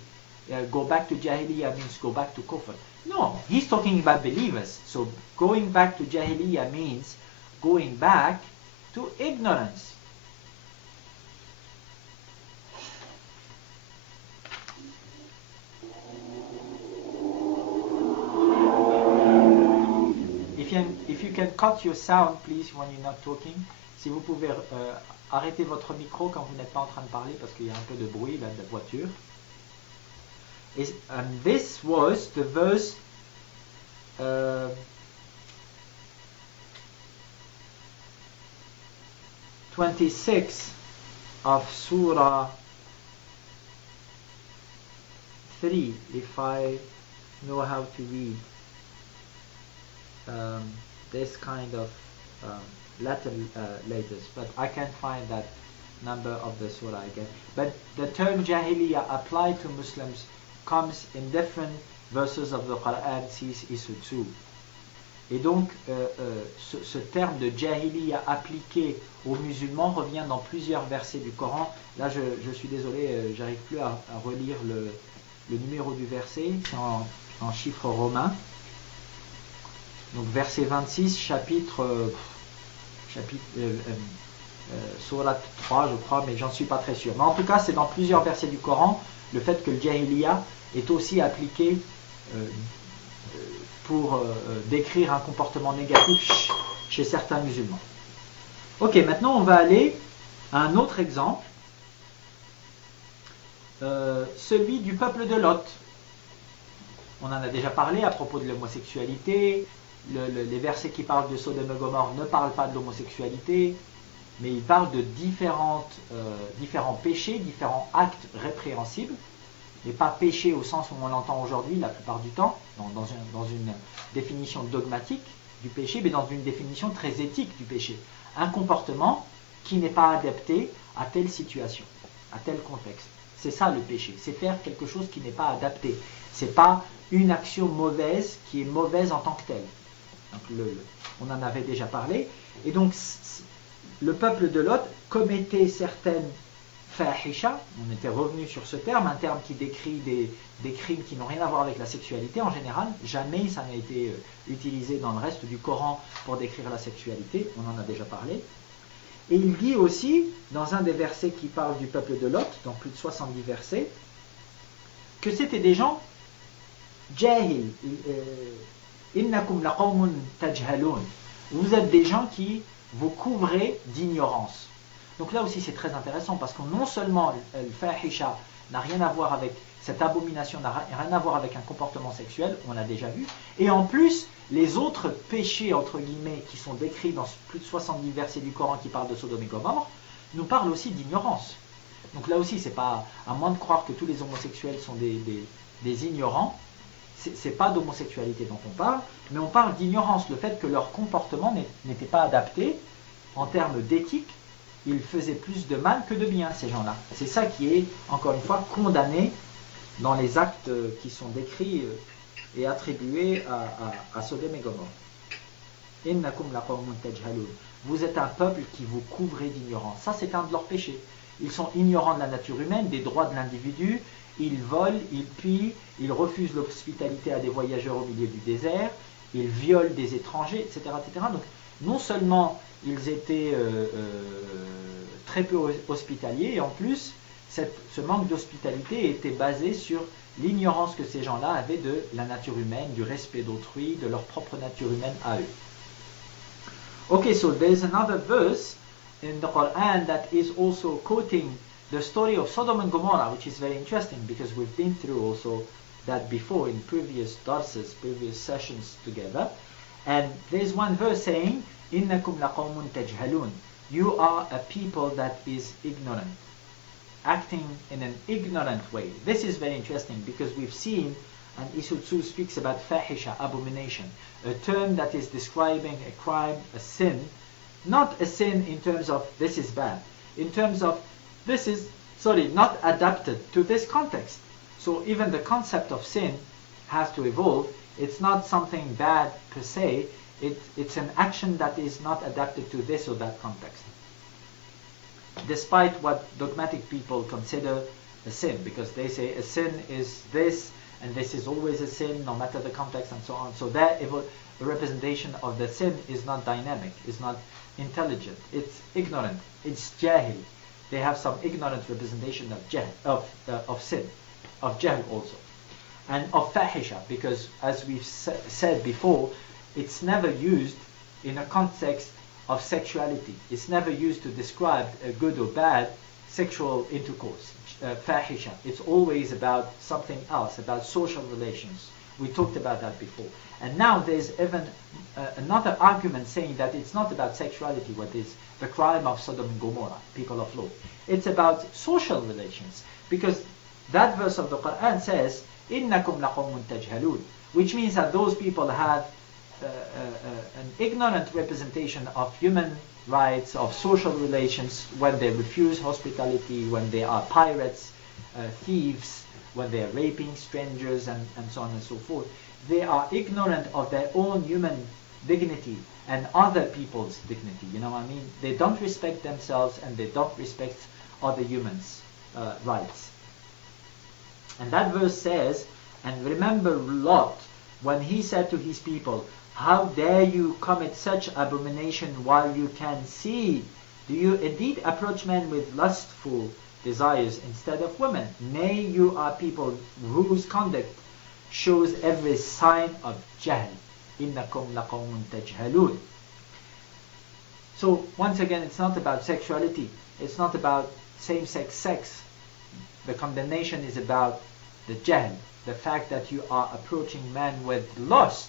go back to Jahiliyyah means go back to Kufr. No, he's talking about believers. So going back to Jahiliyyah means going back to ignorance. If you can cut your sound, please, when you're not talking. Si vous pouvez arrêter votre micro quand vous n'êtes pas en train de parler, parce qu'il y a un peu de bruit là de la voiture. And this was the verse 26 of Surah 3, if I know how to read this kind of Latin letters, but I can't find that number of the surah again. But the term Jahiliyyah applied to Muslims comes in different verses of the Quran 6 et 7. Et donc ce terme de Jahiliyyah appliqué aux musulmans revient dans plusieurs versets du Coran. Là je suis désolé, j'arrive plus à relire le numéro du verset, c'est en chiffres romains. Donc verset 26, chapitre Surat 3 je crois, mais j'en suis pas très sûr. Mais en tout cas c'est dans plusieurs versets du Coran le fait que le Jahiliyyah est aussi appliqué pour décrire un comportement négatif chez certains musulmans. Ok, maintenant on va aller à un autre exemple, celui du peuple de Lot. On en a déjà parlé à propos de l'homosexualité. Les versets qui parlent de Sodome et Gomorrhe ne parlent pas de l'homosexualité, mais ils parlent de différents péchés, différents actes répréhensibles, et pas péché au sens où on l'entend aujourd'hui la plupart du temps, dans une définition dogmatique du péché, mais dans une définition très éthique du péché. Un comportement qui n'est pas adapté à telle situation, à tel contexte. C'est ça le péché, c'est faire quelque chose qui n'est pas adapté. C'est pas une action mauvaise qui est mauvaise en tant que telle. Donc on en avait déjà parlé. Et donc le peuple de Lot commettait certaines fahisha, on était revenu sur ce terme, un terme qui décrit des crimes qui n'ont rien à voir avec la sexualité en général. Jamais ça n'a été utilisé dans le reste du Coran pour décrire la sexualité, on en a déjà parlé. Et il dit aussi, dans un des versets qui parle du peuple de Lot, dans plus de 70 versets, que c'était des gens jahil, innakum laqawmun tajhalun. Vous êtes des gens qui vous couvrez d'ignorance. Donc là aussi c'est très intéressant parce que non seulement le fahisha n'a rien à voir avec cette abomination, n'a rien à voir avec un comportement sexuel, on l'a déjà vu, et en plus les autres péchés entre guillemets qui sont décrits dans plus de 70 versets du Coran qui parlent de Sodome et Gomorrhe nous parlent aussi d'ignorance. Donc là aussi c'est pas, à moins de croire que tous les homosexuels sont des ignorants, c'est pas d'homosexualité dont on parle, mais on parle d'ignorance, le fait que leur comportement n'était pas adapté en termes d'éthique. Ils faisaient plus de mal que de bien, ces gens-là. C'est ça qui est, encore une fois, condamné dans les actes qui sont décrits et attribués à Sodome et Gomorrhe. Innakum laqawmun tajhalun. Vous êtes un peuple qui vous couvrez d'ignorance. Ça, c'est un de leurs péchés. Ils sont ignorants de la nature humaine, des droits de l'individu. Ils volent, ils pillent, ils refusent l'hospitalité à des voyageurs au milieu du désert. Ils violent des étrangers, etc., etc. Donc, non seulement ils étaient très peu hospitaliers, et en plus, ce manque d'hospitalité était basé sur l'ignorance que ces gens-là avaient de la nature humaine, du respect d'autrui, de leur propre nature humaine à eux. Okay, so there's another verse in the Quran that is also quoting the story of Sodom and Gomorrah, which is very interesting because we've been through also that before in previous darses, previous sessions together. And there's one verse saying, إِنَّكُمْ لَقَوْمٌ تَجْهَلُونَ. You are a people that is ignorant, acting in an ignorant way. This is very interesting because we've seen, and Isutsu speaks about fahisha, abomination, a term that is describing a crime, a sin, not a sin in terms of this is bad, in terms of this is, not adapted to this context. So even the concept of sin has to evolve. It's not something bad per se, it's an action that is not adapted to this or that context. Despite what dogmatic people consider a sin, because they say a sin is this, and this is always a sin, no matter the context and so on. So that representation of the sin is not dynamic, is not intelligent, it's ignorant, it's jahil. They have some ignorant representation of sin, of jahl also, and of fahisha, because as we've said before, it's never used in a context of sexuality. It's never used to describe a good or bad sexual intercourse, fahisha. It's always about something else, about social relations. We talked about that before. And now there's even another argument saying that it's not about sexuality, what is the crime of Sodom and Gomorrah, people of Lot. It's about social relations, because that verse of the Quran says, إِنَّكُمْ لَقَوْمٌ تَجْهَلُونَ, which means that those people have an ignorant representation of human rights, of social relations, when they refuse hospitality, when they are pirates, thieves, when they are raping strangers, and so on and so forth. They are ignorant of their own human dignity and other people's dignity. You know what I mean? They don't respect themselves and they don't respect other humans' rights. And that verse says, and remember Lot, when he said to his people, how dare you commit such abomination while you can see? Do you indeed approach men with lustful desires instead of women? Nay, you are people whose conduct shows every sign of jahl. Innakum laqawmun tajhalun. So once again, it's not about sexuality. It's not about same-sex sex. The condemnation is about the jahl, the fact that you are approaching man with lust.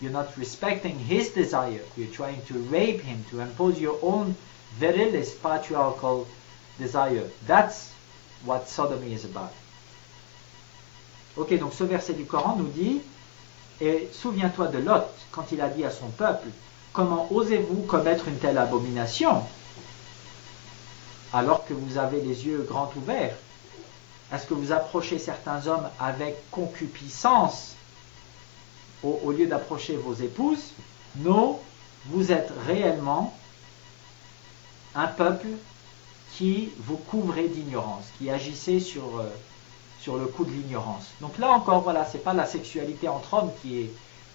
You're not respecting his desire. You're trying to rape him, to impose your own virilist patriarchal desire. That's what sodomy is about. Ok, donc ce verset du Coran nous dit, et souviens-toi de Lot, quand il a dit à son peuple, comment osez-vous commettre une telle abomination, alors que vous avez les yeux grands ouverts? Est-ce que vous approchez certains hommes avec concupiscence au lieu d'approcher vos épouses? Non, vous êtes réellement un peuple qui vous couvrez d'ignorance, qui agissez sur le coup de l'ignorance. Donc là encore, voilà, c'est pas la sexualité entre hommes qui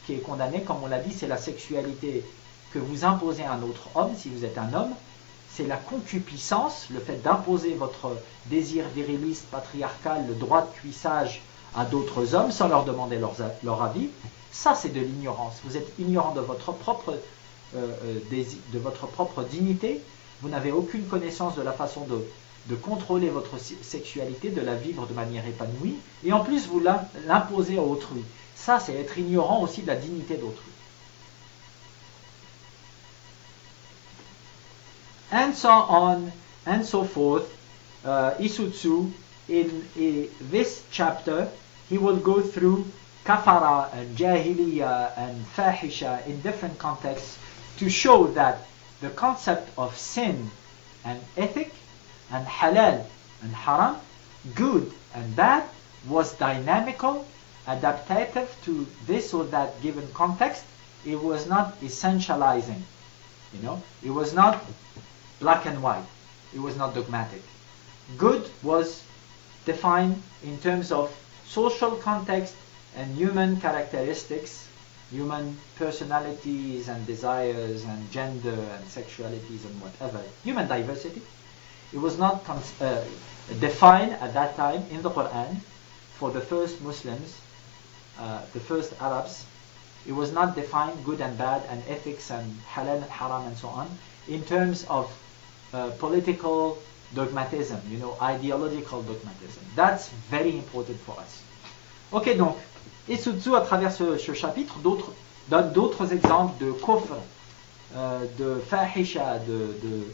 est condamnée, comme on l'a dit, c'est la sexualité que vous imposez à un autre homme, si vous êtes un homme, c'est la concupiscence, le fait d'imposer votre désir viriliste, patriarcal, le droit de cuissage à d'autres hommes sans leur demander leur avis. Ça, c'est de l'ignorance. Vous êtes ignorant de votre propre dignité. Vous n'avez aucune connaissance de la façon de contrôler votre sexualité, de la vivre de manière épanouie, et en plus vous l'imposez à autrui. Ça, c'est être ignorant aussi de la dignité d'autrui. And so on and so forth. Isutsu, in this chapter, he will go through kafara and jahiliya and fahisha in different contexts to show that the concept of sin and ethic and halal and haram, good and bad, was dynamical, adaptive to this or that given context. It was not essentializing, it was not black and white, it was not dogmatic. Good was defined in terms of social context and human characteristics, human personalities and desires and gender and sexualities and whatever, human diversity. It was not defined at that time in the Qur'an for the first Muslims, the first Arabs. It was not defined good and bad and ethics and halal and haram and so on in terms of political dogmatism, ideological dogmatism. That's very important for us. Ok, donc, Isutsu, à travers ce chapitre, donne d'autres exemples de kufr, de fahisha, de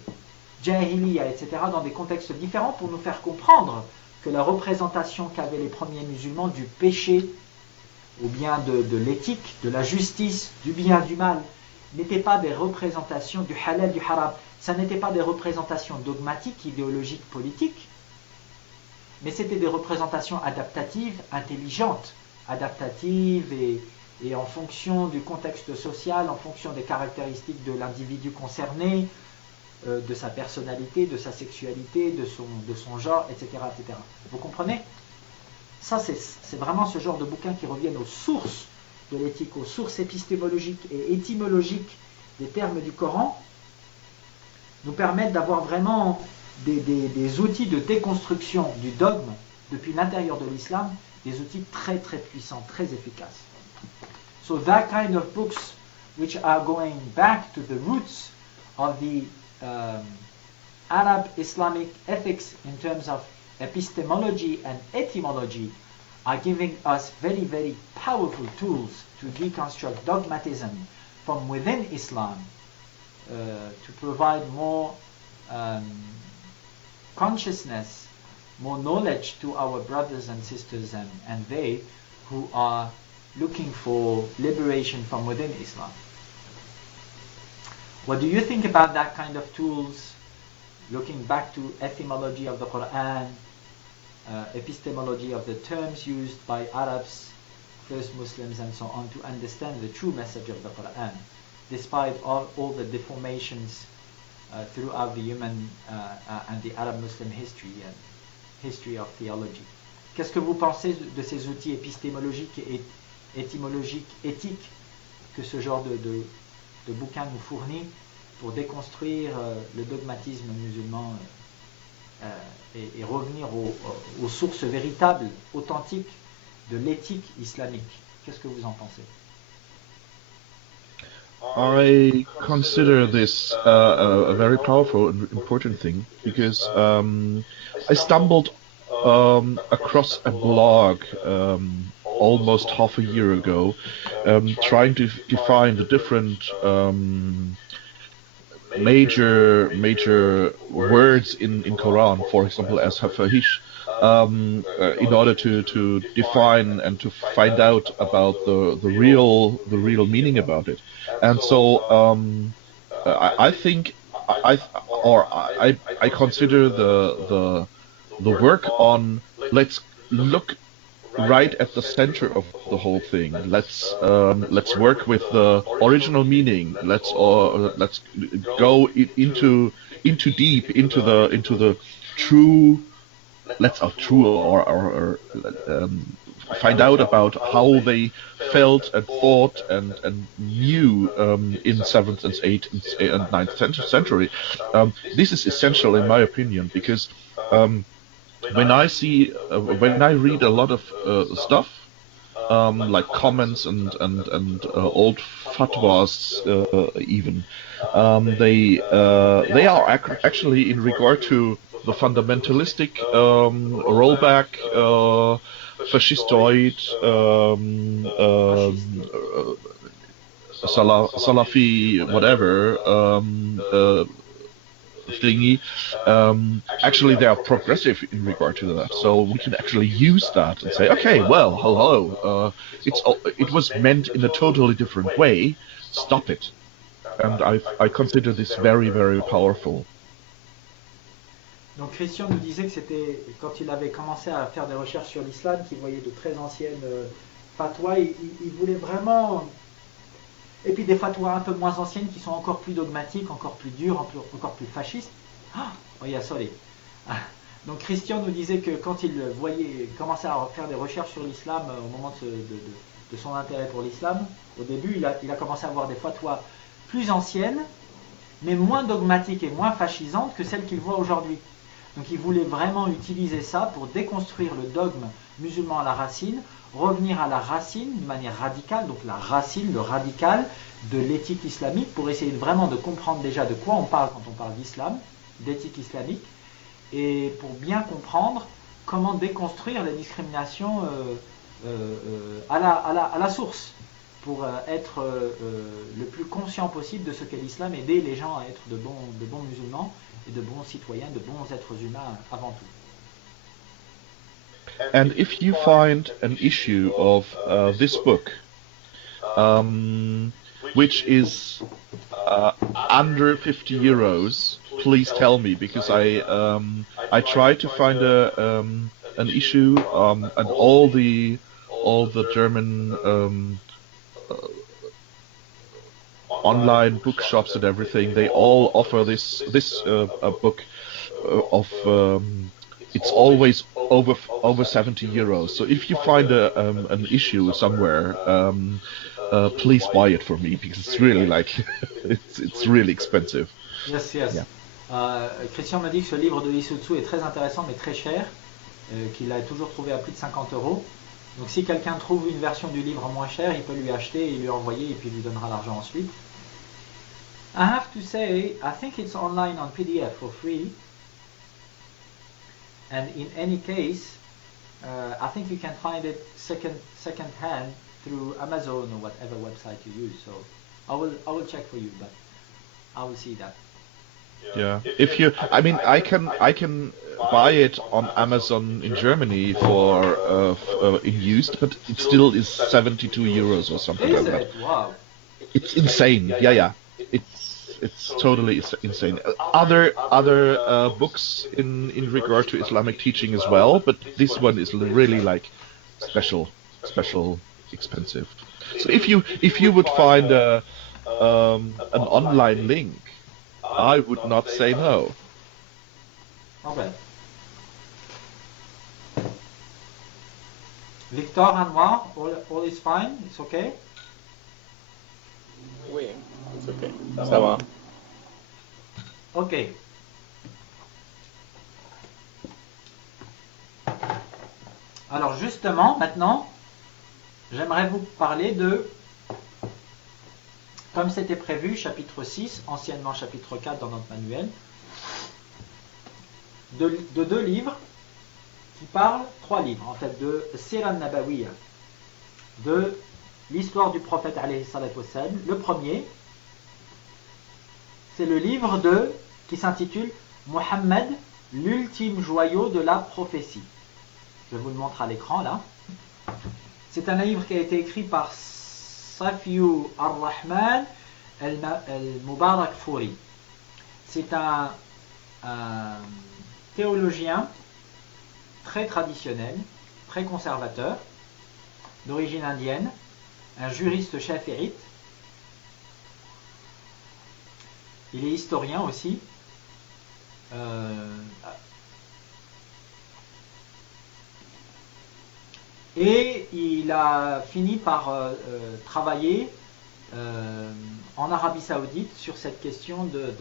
jahiliya, etc., dans des contextes différents pour nous faire comprendre que la représentation qu'avaient les premiers musulmans du péché, ou bien de l'éthique, de la justice, du bien, du mal, n'étaient pas des représentations du halal, du haram. Ça n'était pas des représentations dogmatiques, idéologiques, politiques, mais c'était des représentations adaptatives, intelligentes, adaptatives et en fonction du contexte social, en fonction des caractéristiques de l'individu concerné, de sa personnalité, de sa sexualité, de son genre, etc., etc. Vous comprenez? Ça, c'est vraiment ce genre de bouquins qui reviennent aux sources de l'éthique, aux sources épistémologiques et étymologiques des termes du Coran, nous permettent d'avoir vraiment des outils de déconstruction du dogme depuis l'intérieur de l'islam, des outils très très puissants, très efficaces. So that kind of books which are going back to the roots of the Arab Islamic ethics in terms of epistemology and etymology are giving us very, very powerful tools to deconstruct dogmatism from within Islam, to provide more consciousness, more knowledge to our brothers and sisters and they who are looking for liberation from within Islam. What do you think about that kind of tools, looking back to etymology of the Quran, epistemology of the terms used by Arabs, first Muslims and so on, to understand the true message of the Quran, despite all the deformations throughout the human and the Arab Muslim history and history of theology. Qu'est-ce que vous pensez de ces outils épistémologiques et étymologiques, éthiques, que ce genre de bouquin nous fournit pour déconstruire le dogmatisme musulman et revenir aux sources véritables, authentiques de l'éthique islamique? Qu'est-ce que vous en pensez? I consider this a very powerful and important thing because I stumbled across a blog almost half a year ago, trying to define the different major words in Quran, for example, as hafahish, in order to define and to find out about the real meaning about it. And so I think I consider the work on let's look right at the center of the whole thing. Let's work with the original meaning. Let's go into deep into the true. Let's true or find out about how they felt and thought and knew in 7th and 8th and 9th century. This is essential in my opinion, because when I read a lot of stuff, like comments and old fatwas, even they are actually in regard to the fundamentalistic rollback, fascistoid, Salafi, whatever thingy. Actually, they are progressive in regard to that, so we can actually use that and say, okay, well, hello, it was meant in a totally different way. Stop it. And I consider this very, very powerful. Donc Christian nous disait que c'était quand il avait commencé à faire des recherches sur l'islam, qu'il voyait de très anciennes fatwas, il voulait vraiment... Et puis des fatwas un peu moins anciennes qui sont encore plus dogmatiques, encore plus dures, encore plus fascistes. Oh, yeah, sorry. Donc Christian nous disait que quand il commençait à faire des recherches sur l'islam au moment de son intérêt pour l'islam, au début il a commencé à voir des fatwas plus anciennes, mais moins dogmatiques et moins fascisantes que celles qu'il voit aujourd'hui. Donc il voulait vraiment utiliser ça pour déconstruire le dogme musulman à la racine, revenir à la racine de manière radicale, donc la racine, le radical de l'éthique islamique, pour essayer vraiment de comprendre déjà de quoi on parle quand on parle d'islam, d'éthique islamique, et pour bien comprendre comment déconstruire les discriminations à la source, pour être le plus conscient possible de ce qu'est l'islam, aider les gens à être de bons musulmans et de bons citoyens, de bons êtres humains avant tout. And if you find an issue of this book, which is under 50 euros, please tell me, because I tried to find an issue, and all the German online bookshops and everything, they all offer this book of it's always over 70 euros. So if you find an issue somewhere, please buy it for me, because it's really it's really expensive. Yes. Yeah. Christian me dit que ce livre de Isutsu est très intéressant mais très cher, qu'il a toujours trouvé à plus de 50 euros. Donc si quelqu'un trouve une version du livre moins chère, il peut lui acheter et lui envoyer, et puis il lui donnera l'argent ensuite. I have to say, I think it's online on PDF for free. And in any case, I think you can find it second hand through Amazon or whatever website you use. So I will check for you, but I will see that. Yeah. I can buy it on Amazon in Germany for in used, but it still is 72 euros or something like that. Is it? Wow. It's insane. Yeah. It's totally insane. Other books in regard to Islamic teaching as well, but this one is really like special expensive. So if you would find an online link, I would not say no. Okay. Victor Anwar, all is fine? It's okay? Oui, it's okay. Ça va. Ok. Alors justement, maintenant, j'aimerais vous parler de, comme c'était prévu, chapitre 6, anciennement chapitre 4 dans notre manuel, de deux livres qui parlent, trois livres en fait, de Sira Nabawiya, de l'histoire du prophète alayhi salatu wassalam. Le premier, c'est le livre qui s'intitule Muhammad, l'ultime joyau de la prophétie. Je vous le montre à l'écran là. C'est un livre qui a été écrit par Safiou ar-Rahman al-Mubarak Fouri. C'est un théologien très traditionnel, très conservateur, d'origine indienne, un juriste shafi'ite. Il est historien aussi. Et il a fini par travailler en Arabie Saoudite sur cette question de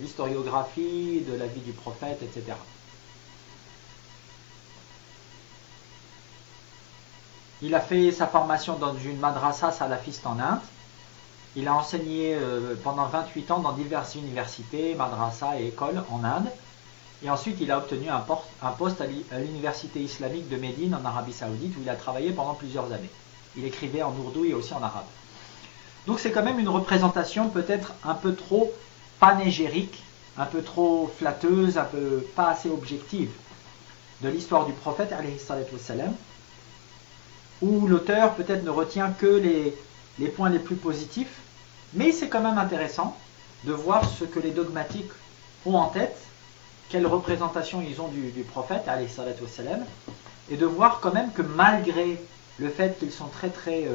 l'historiographie, de la vie du prophète, etc. Il a fait sa formation dans une madrasa salafiste en Inde. Il a enseigné pendant 28 ans dans diverses universités, madrasa et écoles en Inde. Et ensuite, il a obtenu un poste à l'université islamique de Médine en Arabie Saoudite où il a travaillé pendant plusieurs années. Il écrivait en ourdou et aussi en arabe. Donc c'est quand même une représentation peut-être un peu trop panégyrique, un peu trop flatteuse, un peu pas assez objective de l'histoire du prophète, alayhi salatu wassalam, où l'auteur peut-être ne retient que les points les plus positifs, mais c'est quand même intéressant de voir ce que les dogmatiques ont en tête, quelle représentation ils ont du prophète, alayhi salatu wassalam, et de voir quand même que malgré le fait qu'ils sont très très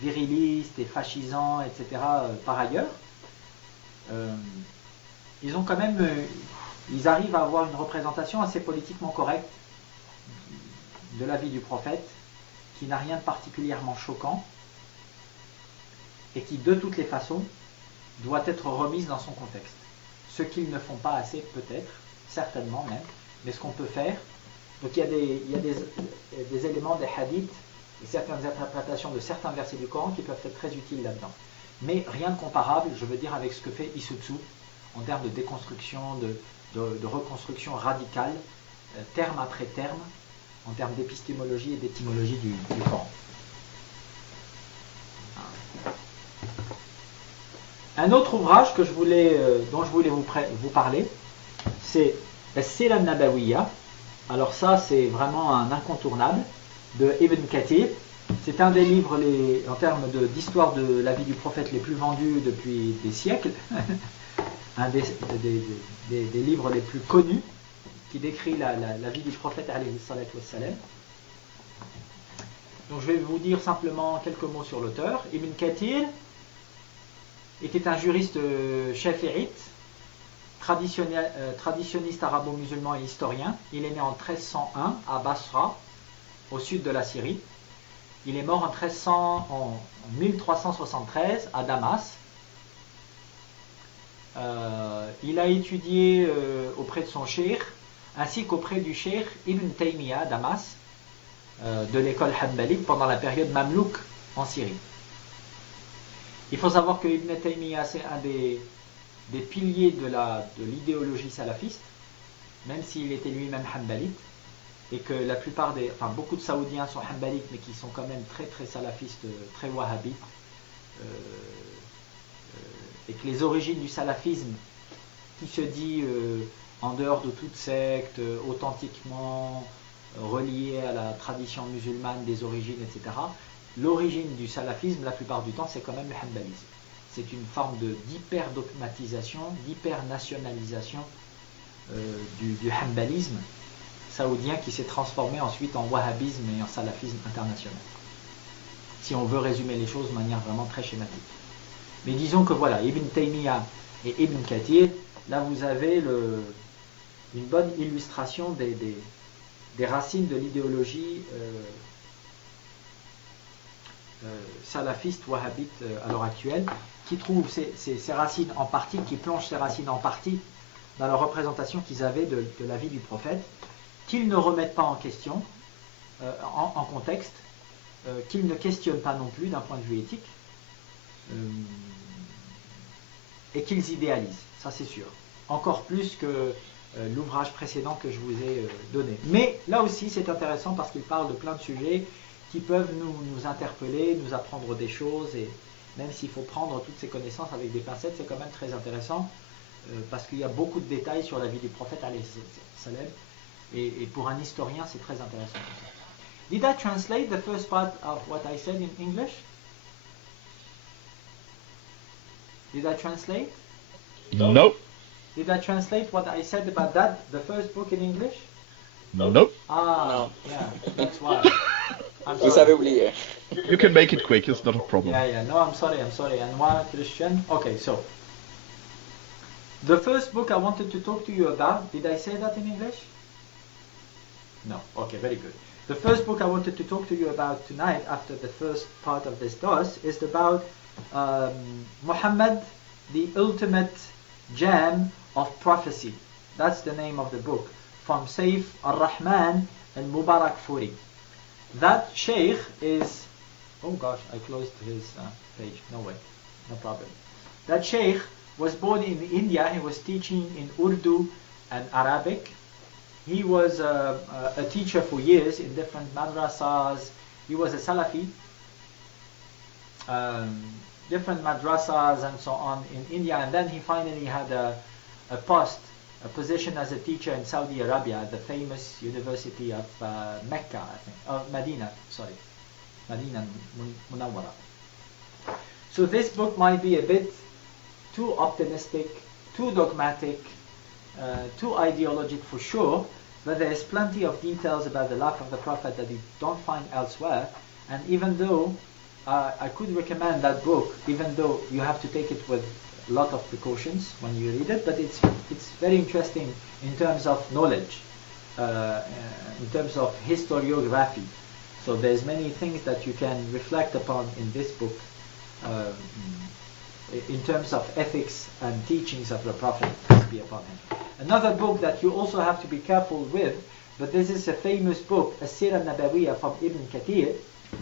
virilistes et fascisants, etc. Par ailleurs, ils ont quand même, ils arrivent à avoir une représentation assez politiquement correcte de la vie du prophète, qui n'a rien de particulièrement choquant, et qui de toutes les façons doit être remise dans son contexte. Ce qu'ils ne font pas assez peut-être, certainement même, mais ce qu'on peut faire. Donc il y a des éléments des hadiths et certaines interprétations de certains versets du Coran qui peuvent être très utiles là-dedans. Mais rien de comparable, je veux dire, avec ce que fait Isutsu en termes de déconstruction, de reconstruction radicale, terme après terme, en termes d'épistémologie et d'étymologie du Coran. Un autre ouvrage que dont je voulais vous parler, c'est As-Sira an-Nabawiyya. Alors ça, c'est vraiment un incontournable de Ibn Kathir. C'est un des livres, en termes d'histoire de la vie du prophète, les plus vendus depuis des siècles. Un des livres les plus connus qui décrit la vie du prophète, alayhi salatu wassalam. Donc je vais vous dire simplement quelques mots sur l'auteur. Ibn Kathir était un juriste shafi'ite, traditionniste arabo-musulman et historien. Il est né en 1301 à Basra, au sud de la Syrie. Il est mort en 1373 à Damas. Il a étudié auprès de son cheikh, ainsi qu'auprès du cheikh Ibn Taymiyyah à Damas, de l'école hanbalite pendant la période mamelouk en Syrie. Il faut savoir que Ibn Taymiyyah, c'est un des piliers de l'idéologie salafiste, même s'il était lui-même hanbalite, et que beaucoup de Saoudiens sont hanbalites, mais qui sont quand même très très salafistes, très wahhabites, et que les origines du salafisme, qui se dit en dehors de toute secte, authentiquement relié à la tradition musulmane des origines, etc., l'origine du salafisme, la plupart du temps, c'est quand même le hanbalisme. C'est une forme d'hyper-dogmatisation, d'hyper-nationalisation du hanbalisme saoudien qui s'est transformé ensuite en wahhabisme et en salafisme international. Si on veut résumer les choses de manière vraiment très schématique. Mais disons que voilà, Ibn Taymiyyah et Ibn Kathir, là vous avez une bonne illustration des racines de l'idéologie salafiste wahhabite à l'heure actuelle, qui trouve ces racines en partie, qui plongent ces racines en partie dans la représentation qu'ils avaient de la vie du prophète, qu'ils ne remettent pas en question, en contexte, qu'ils ne questionnent pas non plus d'un point de vue éthique, et qu'ils idéalisent, ça c'est sûr. Encore plus que l'ouvrage précédent que je vous ai donné. Mais là aussi c'est intéressant parce qu'il parle de plein de sujets qui peuvent nous interpeller, nous apprendre des choses, et même s'il faut prendre toutes ces connaissances avec des pincettes, c'est quand même très intéressant parce qu'il y a beaucoup de détails sur la vie du prophète alayhi salam, et pour un historien c'est très intéressant. Did I translate the first part of what I said in English? Did I translate? No. Did I translate what I said about the first book in English? No. Ah, No. yeah, that's why. I'm Vous sorry. avez oublié. You can make it quick, it's not a problem. Yeah, no, I'm sorry. And one Christian. Okay, so the first book I wanted to talk to you about, did I say that in English? No. Okay, very good. The first book I wanted to talk to you about tonight, after the first part of this dars, is about Muhammad, the ultimate gem of prophecy. That's the name of the book, from Saif al-Rahman al-Mubarak Furi. That sheikh is, oh gosh, I closed his page, no way, no problem. That sheikh was born in India. He was teaching in Urdu and Arabic. He was a teacher for years in different madrasas. He was a Salafi, different madrasas and so on in India, and then he finally had a position as a teacher in Saudi Arabia at the famous University of Mecca, I think, Medina, sorry, Medina Munawwara. So this book might be a bit too optimistic, too dogmatic, too ideologic for sure, but there is plenty of details about the life of the Prophet that you don't find elsewhere. And even though I could recommend that book, even though you have to take it with a lot of precautions when you read it, but it's very interesting in terms of knowledge, in terms of historiography. So there's many things that you can reflect upon in this book in terms of ethics and teachings of the Prophet, peace be upon him. Another book that you also have to be careful with, but this is a famous book, As-Sirah Nabawiyya from Ibn Kathir,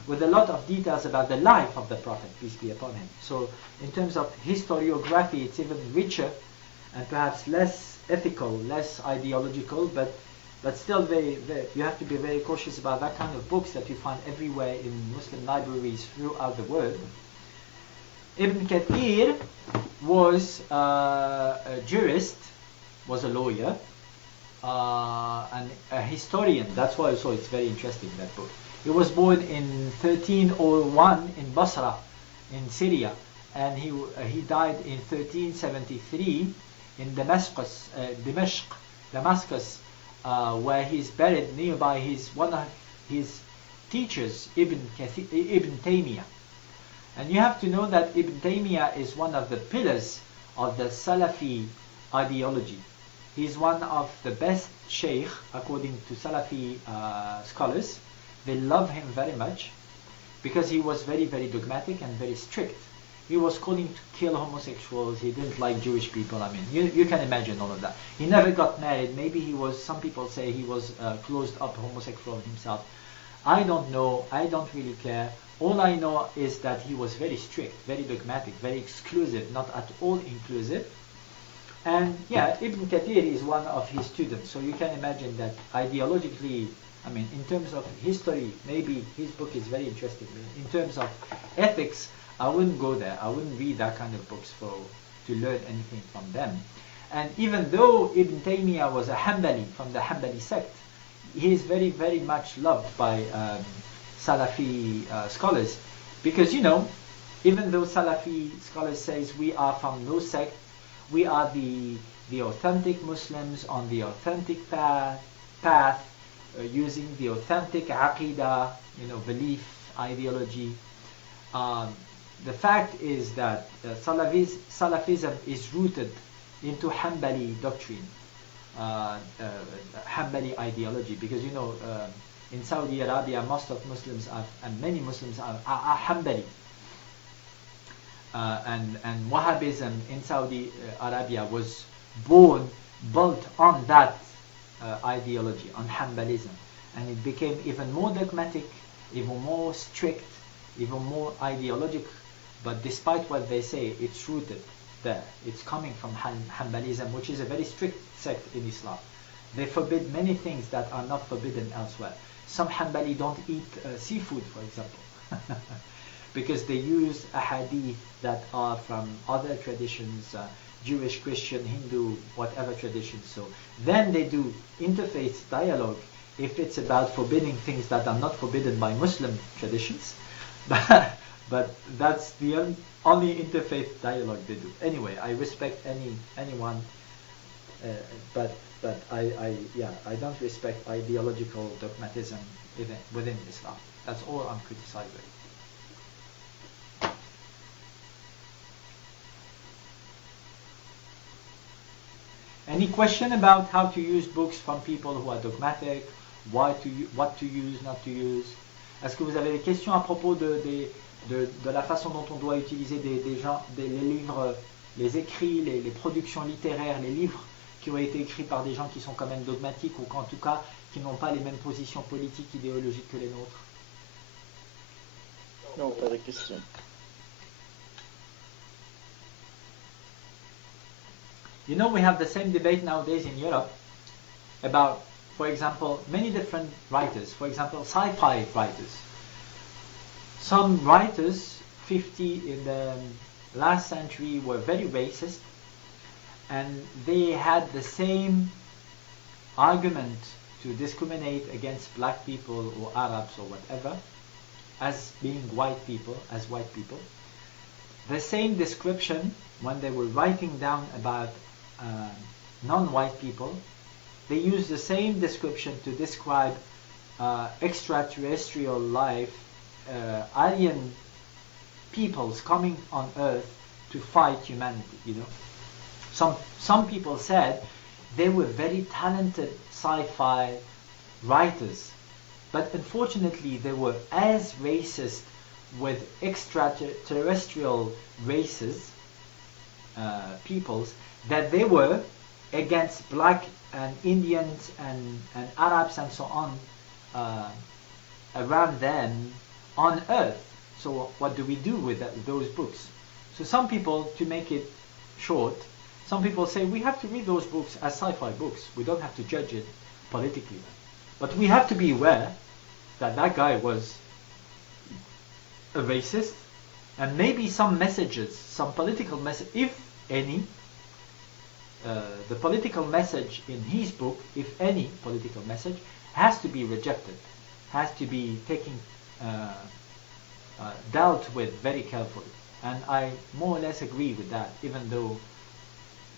with a lot of details about the life of the Prophet, peace be upon him. So in terms of historiography, it's even richer and perhaps less ethical, less ideological, but still you have to be very cautious about that kind of books that you find everywhere in Muslim libraries throughout the world. Ibn Kathir was a jurist, was a lawyer, and a historian. That's why also it's very interesting, that book. He was born in 1301 in Basra, in Syria, and he died in 1373 in Damascus, where he's buried nearby one of his teachers, Ibn Taymiyyah. And you have to know that Ibn Taymiyyah is one of the pillars of the Salafi ideology. He's one of the best sheikh according to Salafi scholars. They love him very much because he was very, very dogmatic and very strict. He was calling to kill homosexuals. He didn't like Jewish people. I mean, you can imagine all of that. He never got married. Maybe he was, some people say he was closed up homosexual himself. I don't know. I don't really care. All I know is that he was very strict, very dogmatic, very exclusive, not at all inclusive. And yeah, Ibn Kathir is one of his students. So you can imagine that ideologically, I mean, in terms of history, maybe his book is very interesting. In terms of ethics, I wouldn't go there. I wouldn't read that kind of books to learn anything from them. And even though Ibn Taymiyyah was a Hanbali, from the Hanbali sect, he is very, very much loved by Salafi scholars. Because, you know, even though Salafi scholars says we are from no sect, we are the authentic Muslims on the authentic path, using the authentic aqidah, you know, belief, ideology. The fact is that Salafism is rooted into Hanbali doctrine, Hanbali ideology, because, you know, in Saudi Arabia, most of Muslims are, and many Muslims are Hanbali. And Wahhabism in Saudi Arabia was built on that ideology, on Hanbalism, and it became even more dogmatic, even more strict, even more ideological. But despite what they say, it's rooted there. It's coming from Hanbalism, which is a very strict sect in Islam. They forbid many things that are not forbidden elsewhere. Some Hanbali don't eat seafood, for example, because they use ahadith that are from other traditions, Jewish, Christian, Hindu, whatever traditions. So then they do interfaith dialogue if it's about forbidding things that are not forbidden by Muslim traditions. But that's the only interfaith dialogue they do. Anyway, I respect anyone, but I don't respect ideological dogmatism within Islam. That's all I'm criticizing. Any question about how to use books from people who are dogmatic what to use, not to use. Est-ce que vous avez des questions à propos de la façon dont on doit utiliser les livres, les écrits, les productions littéraires, les livres qui ont été écrits par des gens qui sont quand même dogmatiques ou qu'en tout cas qui n'ont pas les mêmes positions politiques, idéologiques que les nôtres? Non, pas de question. You know, we have the same debate nowadays in Europe about, for example, many different writers. For example, sci-fi writers. Some writers, 50 in the last century, were very racist, and they had the same argument to discriminate against black people or Arabs or whatever as being white people, as white people. The same description when they were writing down about non-white people, they used the same description to describe extraterrestrial life, alien peoples coming on Earth to fight humanity. You know, some people said they were very talented sci-fi writers, but unfortunately they were as racist with extraterrestrial races, peoples, that they were against black and Indians and Arabs and so on around them on Earth. So what do we do with those books? So some people, to make it short, some people say we have to read those books as sci-fi books. We don't have to judge it politically. But we have to be aware that that guy was a racist, and maybe some messages, some political message, if any, the political message in his book, if any political message, has to be rejected, has to be taken, dealt with very carefully. And I more or less agree with that, even though,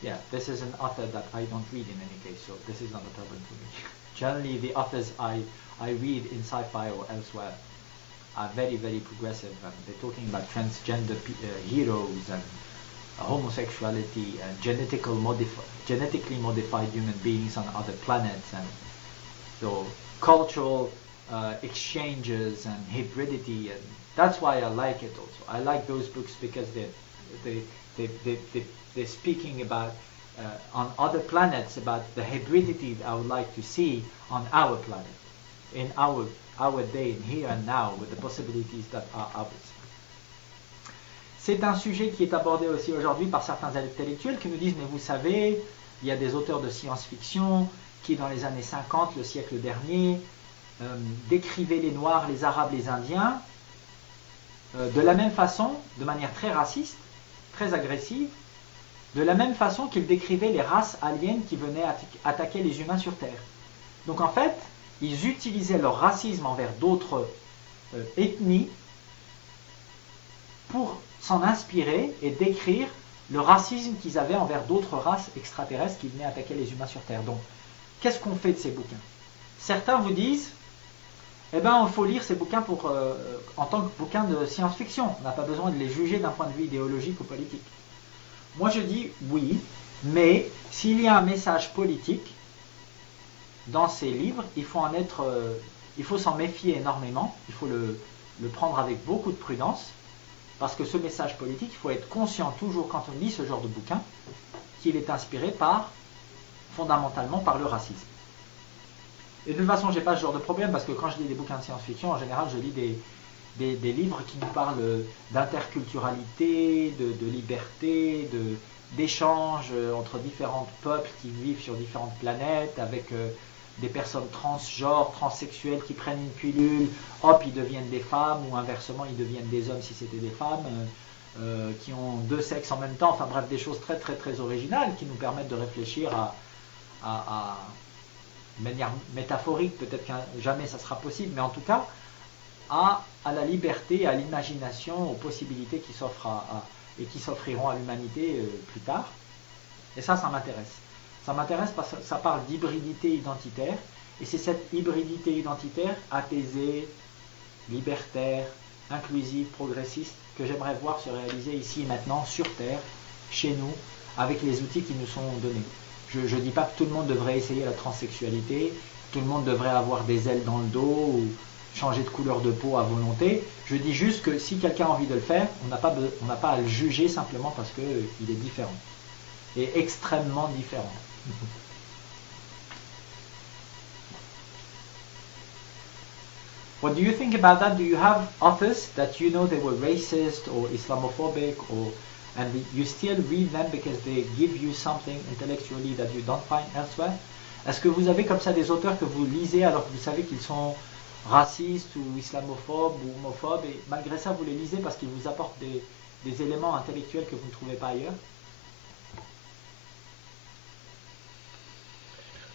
yeah, this is an author that I don't read in any case, so this is not a problem for me. Generally, the authors I read in sci-fi or elsewhere are very, very progressive, and they're talking about transgender heroes and homosexuality and genetically modified human beings on other planets, and so cultural exchanges and hybridity, and that's why I like it also. I like those books because they're speaking about on other planets, about the hybridity that I would like to see on our planet, in our day, in here and now, with the possibilities that are ours. C'est un sujet qui est abordé aussi aujourd'hui par certains intellectuels qui nous disent, mais vous savez, il y a des auteurs de science-fiction qui, dans les années 50, le siècle dernier, décrivaient les Noirs, les Arabes, les Indiens de la même façon, de manière très raciste, très agressive, de la même façon qu'ils décrivaient les races aliens qui venaient attaquer les humains sur Terre. Donc en fait, ils utilisaient leur racisme envers d'autres ethnies pour s'en inspirer et décrire le racisme qu'ils avaient envers d'autres races extraterrestres qui venaient attaquer les humains sur Terre. Donc, qu'est-ce qu'on fait de ces bouquins? Certains vous disent, eh ben, il faut lire ces bouquins en tant que bouquins de science-fiction. On n'a pas besoin de les juger d'un point de vue idéologique ou politique. Moi, je dis oui, mais s'il y a un message politique dans ces livres, il faut s'en méfier énormément. Il faut le prendre avec beaucoup de prudence. Parce que ce message politique, il faut être conscient toujours quand on lit ce genre de bouquin qu'il est inspiré fondamentalement par le racisme. Et de toute façon, je n'ai pas ce genre de problème parce que quand je lis des bouquins de science-fiction, en général, je lis des livres qui nous parlent d'interculturalité, de liberté, d'échange entre différents peuples qui vivent sur différentes planètes, avec des personnes transgenres, transsexuelles qui prennent une pilule, hop, ils deviennent des femmes, ou inversement, ils deviennent des hommes si c'était des femmes, qui ont deux sexes en même temps, enfin bref, des choses très très très originales qui nous permettent de réfléchir de manière métaphorique, peut-être que jamais ça sera possible, mais en tout cas, à la liberté, à l'imagination, aux possibilités qui s'offrent et qui s'offriront à l'humanité plus tard. Et ça m'intéresse. Ça m'intéresse parce que ça parle d'hybridité identitaire, et c'est cette hybridité identitaire apaisée, libertaire, inclusive, progressiste, que j'aimerais voir se réaliser ici et maintenant, sur Terre, chez nous, avec les outils qui nous sont donnés. Je ne dis pas que tout le monde devrait essayer la transsexualité, tout le monde devrait avoir des ailes dans le dos ou changer de couleur de peau à volonté. Je dis juste que si quelqu'un a envie de le faire, on n'a pas à le juger simplement parce qu'il est différent. Et extrêmement différent. What do you think about that? Do you have authors that you know they were racist or Islamophobic, and you still read them because they give you something intellectually that you don't find elsewhere? Est-ce que vous avez comme ça des auteurs que vous lisez alors que vous savez qu'ils sont racistes ou islamophobes ou homophobes, et malgré ça vous les lisez parce qu'ils vous apportent des éléments intellectuels que vous ne trouvez pas ailleurs?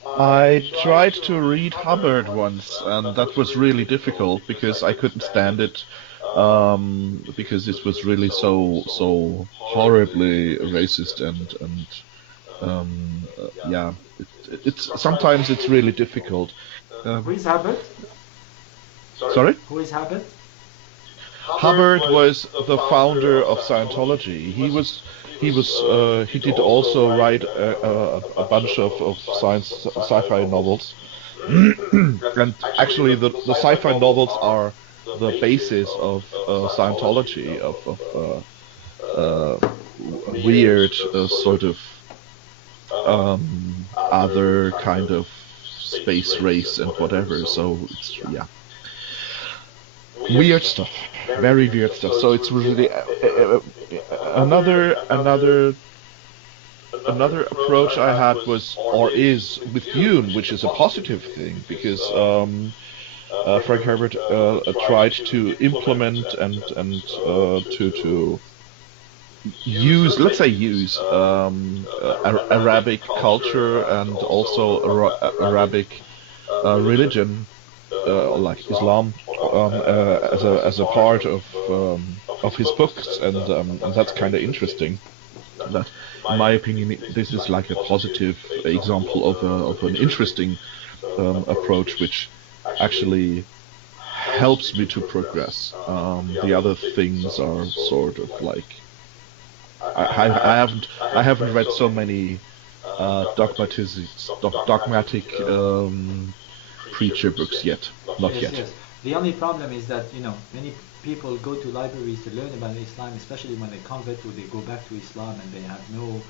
I tried to read Hubbard once, and that was really difficult because I couldn't stand it, because it was really so horribly racist and yeah, it's sometimes it's really difficult. Who is Hubbard? Sorry? Who is Hubbard? Hubbard was the founder of Scientology. He did also write a bunch of sci-fi novels, and actually the sci-fi novels are the basis of Scientology, of weird sort of other kind of space race and whatever. So it's, yeah, weird stuff, very weird stuff. So it's really another approach I had was, or is, with Dune, which is a positive thing, because Frank Herbert tried to implement and to use, let's say Arabic culture and also Arabic religion, like Islam, as a part of his books, and that's kind of interesting. That, in my opinion, this is like a positive example of an interesting approach, which actually helps me to progress. The other things are sort of like, I haven't read so many dogmatic preacher books yet, not yet. Yes. The only problem is that, many people go to libraries to learn about Islam, especially when they convert or they go back to Islam and they have no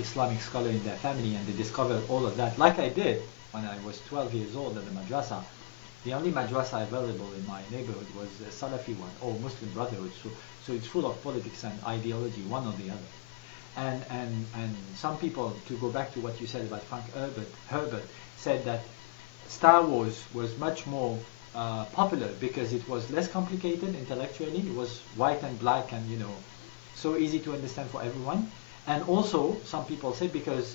Islamic scholar in their family, and they discover all of that, like I did when I was 12 years old at the madrasa. The only madrasa available in my neighborhood was a Salafi one, or Muslim Brotherhood, so it's full of politics and ideology, one or the other. And some people, to go back to what you said about Frank Herbert, said that Star Wars was much more popular because it was less complicated intellectually. It was white and black and so easy to understand for everyone. And also some people say because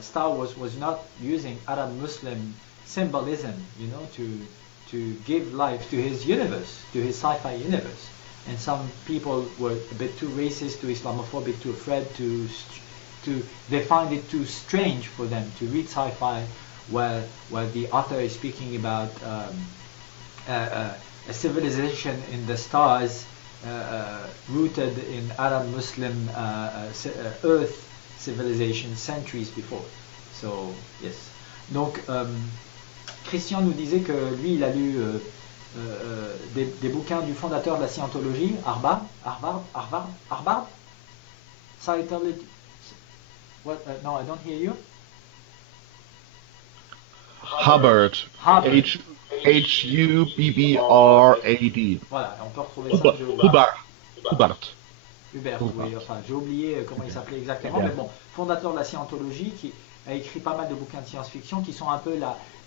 Star Wars was not using Arab Muslim symbolism, to give life to his universe, to his sci-fi universe. And some people were a bit too racist, too Islamophobic, too afraid they find it too strange for them to read sci-fi where the author is speaking about a civilization in the stars, rooted in Arab Muslim Earth civilization centuries before. So yes. Donc Christian nous disait que lui il a lu des bouquins du fondateur de la scientologie, Harvard. Scientology. What? No, I don't hear you. Hubbard. H-U-B-B-R-A-D. Voilà, on peut retrouver ça. Hubert, oui, enfin, j'ai oublié comment il s'appelait exactement, mais bon, fondateur de la scientologie, qui a écrit pas mal de bouquins de science-fiction qui sont un peu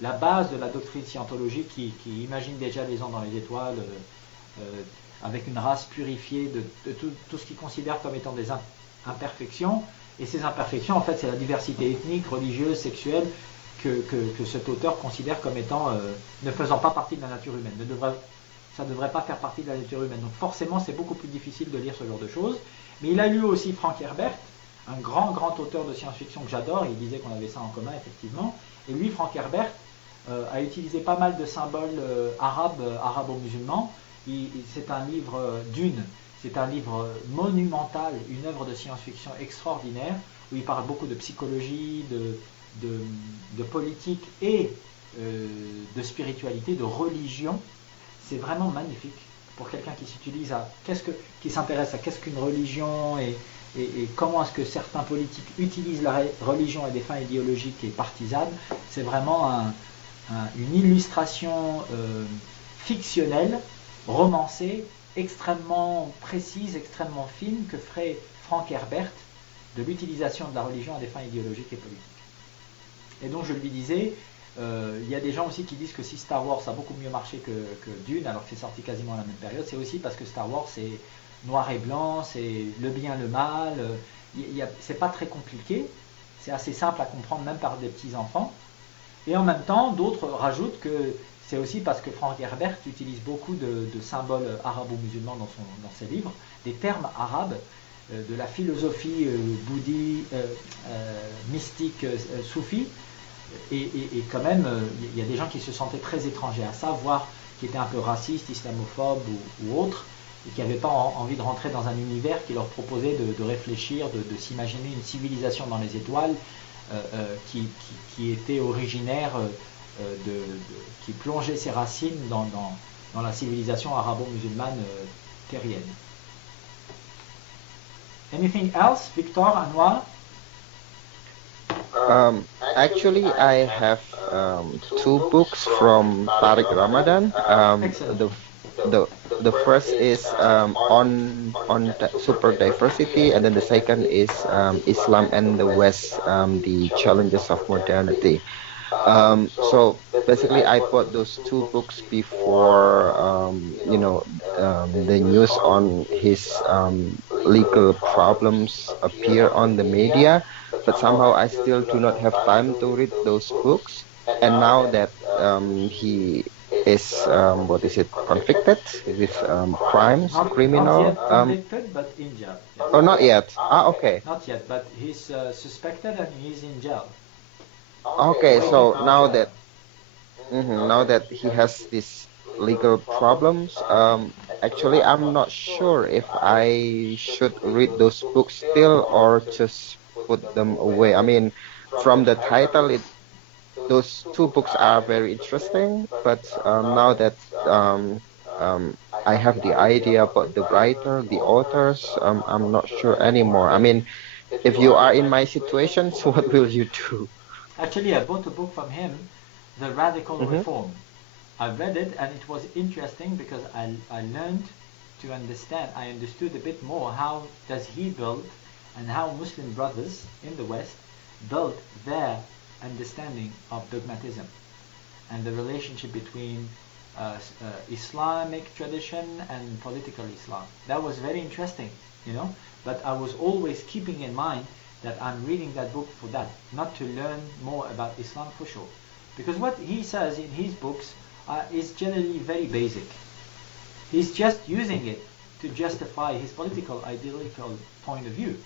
la base de la doctrine scientologique, qui imagine déjà les gens dans les étoiles, avec une race purifiée de tout ce qu'ils considèrent comme étant des imperfections. Et ces imperfections, en fait, c'est la diversité ethnique, religieuse, sexuelle, que cet auteur considère comme étant ne faisant pas partie de la nature humaine. Ça ne devrait pas faire partie de la nature humaine. Donc forcément, c'est beaucoup plus difficile de lire ce genre de choses. Mais il a lu aussi Frank Herbert, un grand auteur de science-fiction que j'adore. Il disait qu'on avait ça en commun, effectivement. Et lui, Frank Herbert, a utilisé pas mal de symboles arabo-musulmans. C'est un livre Dune. C'est un livre monumental, une œuvre de science-fiction extraordinaire, où il parle beaucoup de psychologie, de politique et de spiritualité, de religion. C'est vraiment magnifique pour quelqu'un qui qui s'intéresse à qu'est-ce qu'une religion et comment est-ce que certains politiques utilisent la religion à des fins idéologiques et partisanes. C'est vraiment une illustration fictionnelle, romancée, extrêmement précise, extrêmement fine que ferait Frank Herbert de l'utilisation de la religion à des fins idéologiques et politiques. Et donc je lui disais, il y a des gens aussi qui disent que si Star Wars a beaucoup mieux marché que Dune, alors que c'est sorti quasiment à la même période, c'est aussi parce que Star Wars c'est noir et blanc, c'est le bien, le mal, c'est pas très compliqué, c'est assez simple à comprendre même par des petits enfants. Et en même temps, d'autres rajoutent que c'est aussi parce que Frank Herbert utilise beaucoup de symboles arabo-musulmans dans ses livres, des termes arabes, de la philosophie bouddhique, mystique, soufie, et quand même, il y a des gens qui se sentaient très étrangers à ça, voire qui étaient un peu racistes, islamophobes ou autres, et qui n'avaient pas envie de rentrer dans un univers qui leur proposait de réfléchir, de s'imaginer une civilisation dans les étoiles qui était originaire, qui plongeait ses racines dans la civilisation arabo-musulmane terrienne. Anything else, Victor, Anwar? Actually, I have two books from Tariq Ramadan. The first is on super diversity, and then the second is Islam and the West, the challenges of modernity. So basically, I bought those two books before the news on his legal problems appear on the media, but somehow I still do not have time to read those books. And now that he is convicted with crimes, criminal. Not yet convicted, but in jail. Yes. Oh, not yet. Okay. Not yet, but he's suspected and he's in jail. Okay, so now that he has these legal problems, actually I'm not sure if I should read those books still or just put them away. I mean, from the title, those two books are very interesting, but now that I have the idea about the writer, the authors, I'm not sure anymore. I mean, if you are in my situation, so what will you do? Actually, I bought a book from him, The Radical Reform. I read it and it was interesting because I learned to understand, I understood a bit more how does he build and how Muslim brothers in the West built their understanding of dogmatism and the relationship between Islamic tradition and political Islam. That was very interesting, but I was always keeping in mind that I'm reading that book for that, not to learn more about Islam for sure. Because what he says in his books is generally very basic. He's just using it to justify his political, ideological point of view.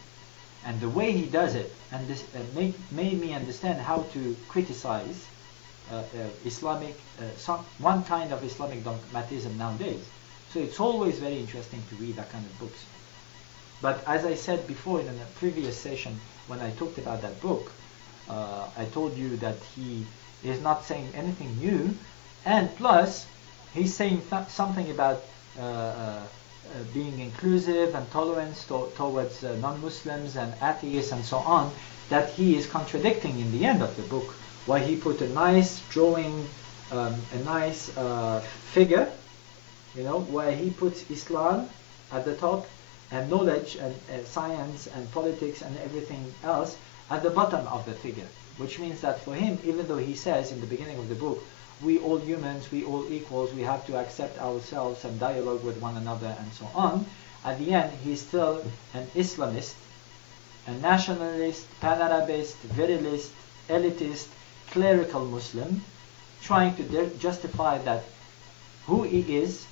And the way he does it and this made me understand how to criticize one kind of Islamic dogmatism nowadays. So it's always very interesting to read that kind of books. But as I said before in a previous session when I talked about that book, I told you that he is not saying anything new, and plus he's saying something about being inclusive and tolerance towards non-Muslims and atheists and so on, that he is contradicting in the end of the book, where he put a nice drawing, a nice figure, where he puts Islam at the top and knowledge and science and politics and everything else at the bottom of the figure, which means that for him, even though he says in the beginning of the book, we all humans, we all equals, we have to accept ourselves and dialogue with one another and so on, at the end he's still an Islamist, a nationalist, pan-Arabist, virilist, elitist, clerical Muslim, trying to justify that who he is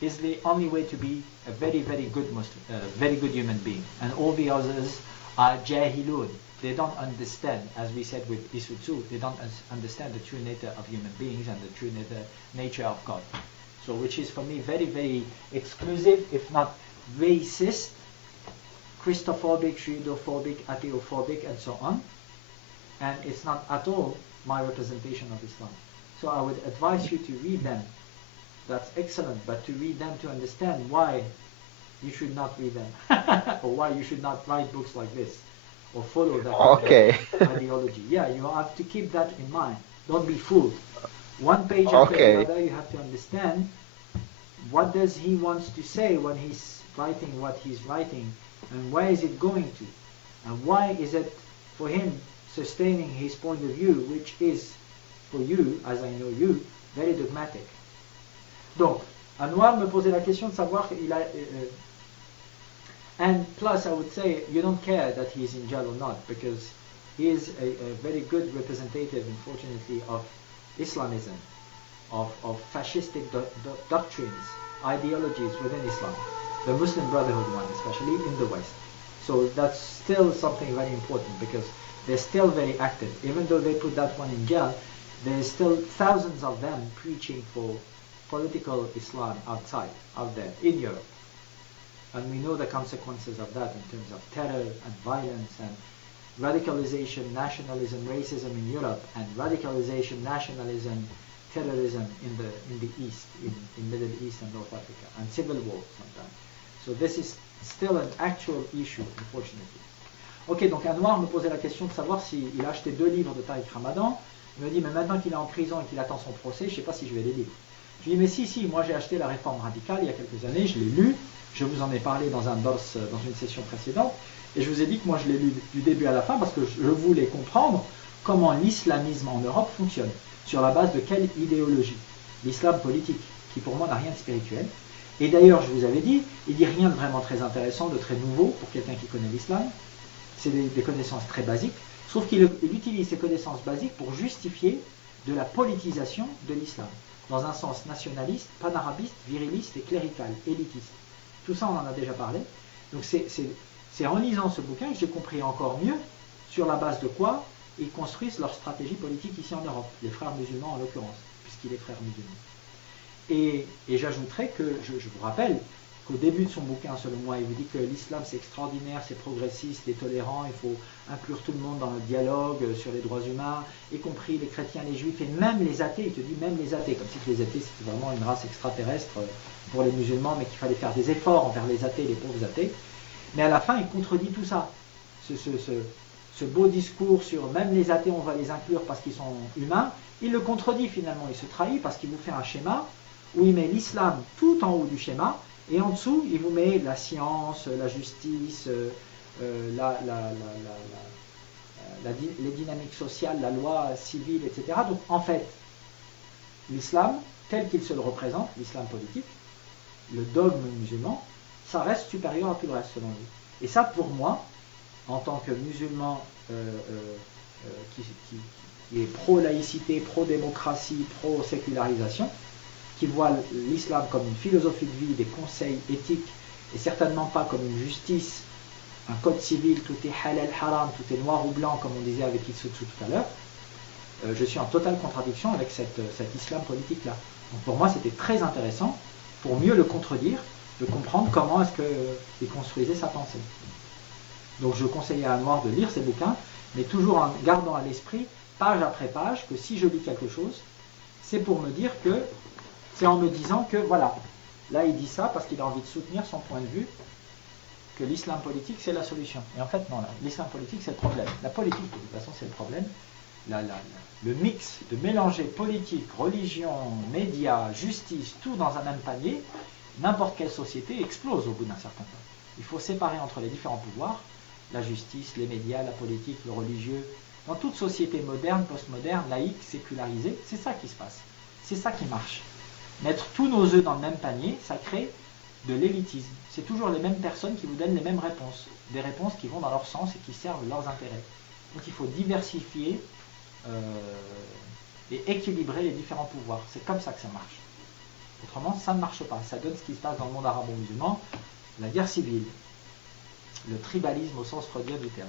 the only way to be a very, very good Muslim, very good human being, and all the others are jahilun. They don't understand, as we said with Isutsu, they don't understand the true nature of human beings and the true nature of God. So which is for me very, very exclusive, if not racist, Christophobic, Judophobic, atheophobic, and so on. And it's not at all my representation of Islam. So I would advise you to read them. That's excellent, but to read them to understand why you should not read them, or why you should not write books like this, or follow that Okay. ideology. Yeah, you have to keep that in mind. Don't be fooled. One page after the other, you have to understand what does he wants to say when he's writing what he's writing, and where is it going to, and why is it for him sustaining his point of view, which is for you, as I know you, very dogmatic. Donc, Anwar me posait la question de savoir and plus I would say you don't care that he is in jail or not, because he is a very good representative, unfortunately, of Islamism, of fascistic doctrines, ideologies within Islam, the Muslim Brotherhood one, especially in the West. So that's still something very important, because they're still very active. Even though they put that one in jail, there's still thousands of them preaching for political Islam out there, in Europe. And we know the consequences of that in terms of terror and violence and radicalization, nationalism, racism in Europe, and radicalization, nationalism, terrorism in the East, in Middle East and North Africa, and civil war sometimes. So this is still an actual issue, unfortunately. Ok, donc Anwar me posait la question de savoir s'il a acheté 2 livres de Tariq Ramadan. Il me dit, mais maintenant qu'il est en prison et qu'il attend son procès, je ne sais pas si je vais les lire. Je lui dis, mais si, moi j'ai acheté La Réforme Radicale il y a quelques années, je l'ai lu, je vous en ai parlé dans dans une session précédente, et je vous ai dit que moi je l'ai lu du début à la fin parce que je voulais comprendre comment l'islamisme en Europe fonctionne, sur la base de quelle idéologie. L'islam politique, qui pour moi n'a rien de spirituel. Et d'ailleurs, je vous avais dit, il dit rien de vraiment très intéressant, de très nouveau pour quelqu'un qui connaît l'islam. C'est des connaissances très basiques, sauf qu'il utilise ces connaissances basiques pour justifier de la politisation de l'islam, dans un sens nationaliste, panarabiste, viriliste et clérical, élitiste. Tout ça, on en a déjà parlé. Donc c'est en lisant ce bouquin que j'ai compris encore mieux sur la base de quoi ils construisent leur stratégie politique ici en Europe, les frères musulmans en l'occurrence, puisqu'il est frère musulman. Et j'ajouterai que, je vous rappelle, qu'au début de son bouquin, selon moi, il vous dit que l'islam c'est extraordinaire, c'est progressiste, c'est tolérant, il faut inclure tout le monde dans le dialogue sur les droits humains, y compris les chrétiens, les juifs et même les athées. Il te dit même les athées, comme si les athées c'était vraiment une race extraterrestre pour les musulmans, mais qu'il fallait faire des efforts envers les athées, les pauvres athées. Mais à la fin, il contredit tout ça. Ce beau discours sur même les athées, on va les inclure parce qu'ils sont humains, il le contredit finalement, il se trahit parce qu'il vous fait un schéma où il met l'islam tout en haut du schéma, et en dessous, il vous met la science, la justice, les dynamiques sociales, la loi civile, etc. Donc en fait, l'islam, tel qu'il se le représente, l'islam politique, le dogme musulman, ça reste supérieur à tout le reste selon lui. Et ça, pour moi, en tant que musulman qui est pro-laïcité, pro-démocratie, pro-sécularisation, qui voit l'islam comme une philosophie de vie, des conseils éthiques, et certainement pas comme une justice, un code civil, tout est halal, haram, tout est noir ou blanc, comme on disait avec Itsu tout à l'heure, je suis en totale contradiction avec cet islam politique-là. Donc pour moi, c'était très intéressant, pour mieux le contredire, de comprendre comment est-ce qu'il construisait sa pensée. Donc je conseille à Anwar de lire ses bouquins, mais toujours en gardant à l'esprit, page après page, que si je lis quelque chose, c'est pour me dire que, c'est en me disant que, voilà, là il dit ça parce qu'il a envie de soutenir son point de vue, que l'islam politique c'est la solution. Et en fait non, l'islam politique c'est le problème. La politique de toute façon c'est le problème. Le mix de mélanger politique, religion, médias, justice, tout dans un même panier, n'importe quelle société explose au bout d'un certain temps. Il faut séparer entre les différents pouvoirs, la justice, les médias, la politique, le religieux. Dans toute société moderne, postmoderne, laïque, sécularisée, c'est ça qui se passe. C'est ça qui marche. Mettre tous nos œufs dans le même panier, ça crée de l'élitisme. C'est toujours les mêmes personnes qui vous donnent les mêmes réponses. Des réponses qui vont dans leur sens et qui servent leurs intérêts. Donc il faut diversifier et équilibrer les différents pouvoirs. C'est comme ça que ça marche. Autrement, ça ne marche pas. Ça donne ce qui se passe dans le monde arabo-musulman, la guerre civile, le tribalisme au sens freudien du terme.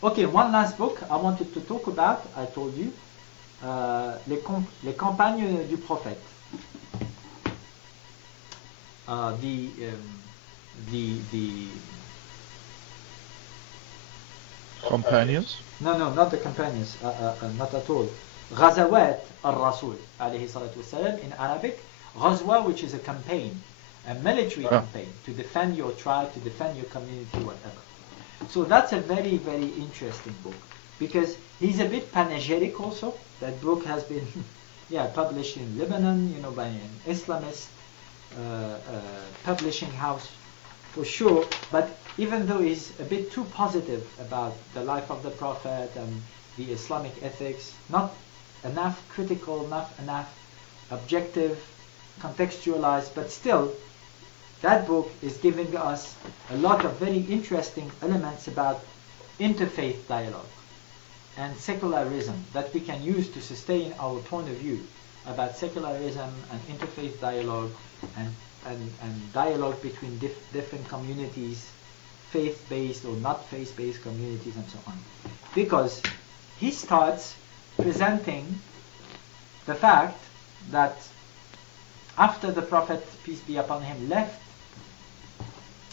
Okay, one last book I wanted to talk about, I told you, les campagnes du prophète. companions? No, not the companions, not at all. Ghazawat al-Rasul, alayhi salatu wasalam, in Arabic. Ghazwa, which is a campaign, a military campaign, to defend your tribe, to defend your community, whatever. So that's a very, very interesting book, because he's a bit panegyric also. That book has been published in Lebanon, by an Islamist publishing house, for sure. But even though he's a bit too positive about the life of the Prophet and the Islamic ethics, not enough critical, not enough objective, contextualized, but still, that book is giving us a lot of very interesting elements about interfaith dialogue and secularism that we can use to sustain our point of view about secularism and interfaith dialogue and dialogue between different communities, faith-based or not faith-based communities, and so on. Because he starts presenting the fact that after the Prophet, peace be upon him, left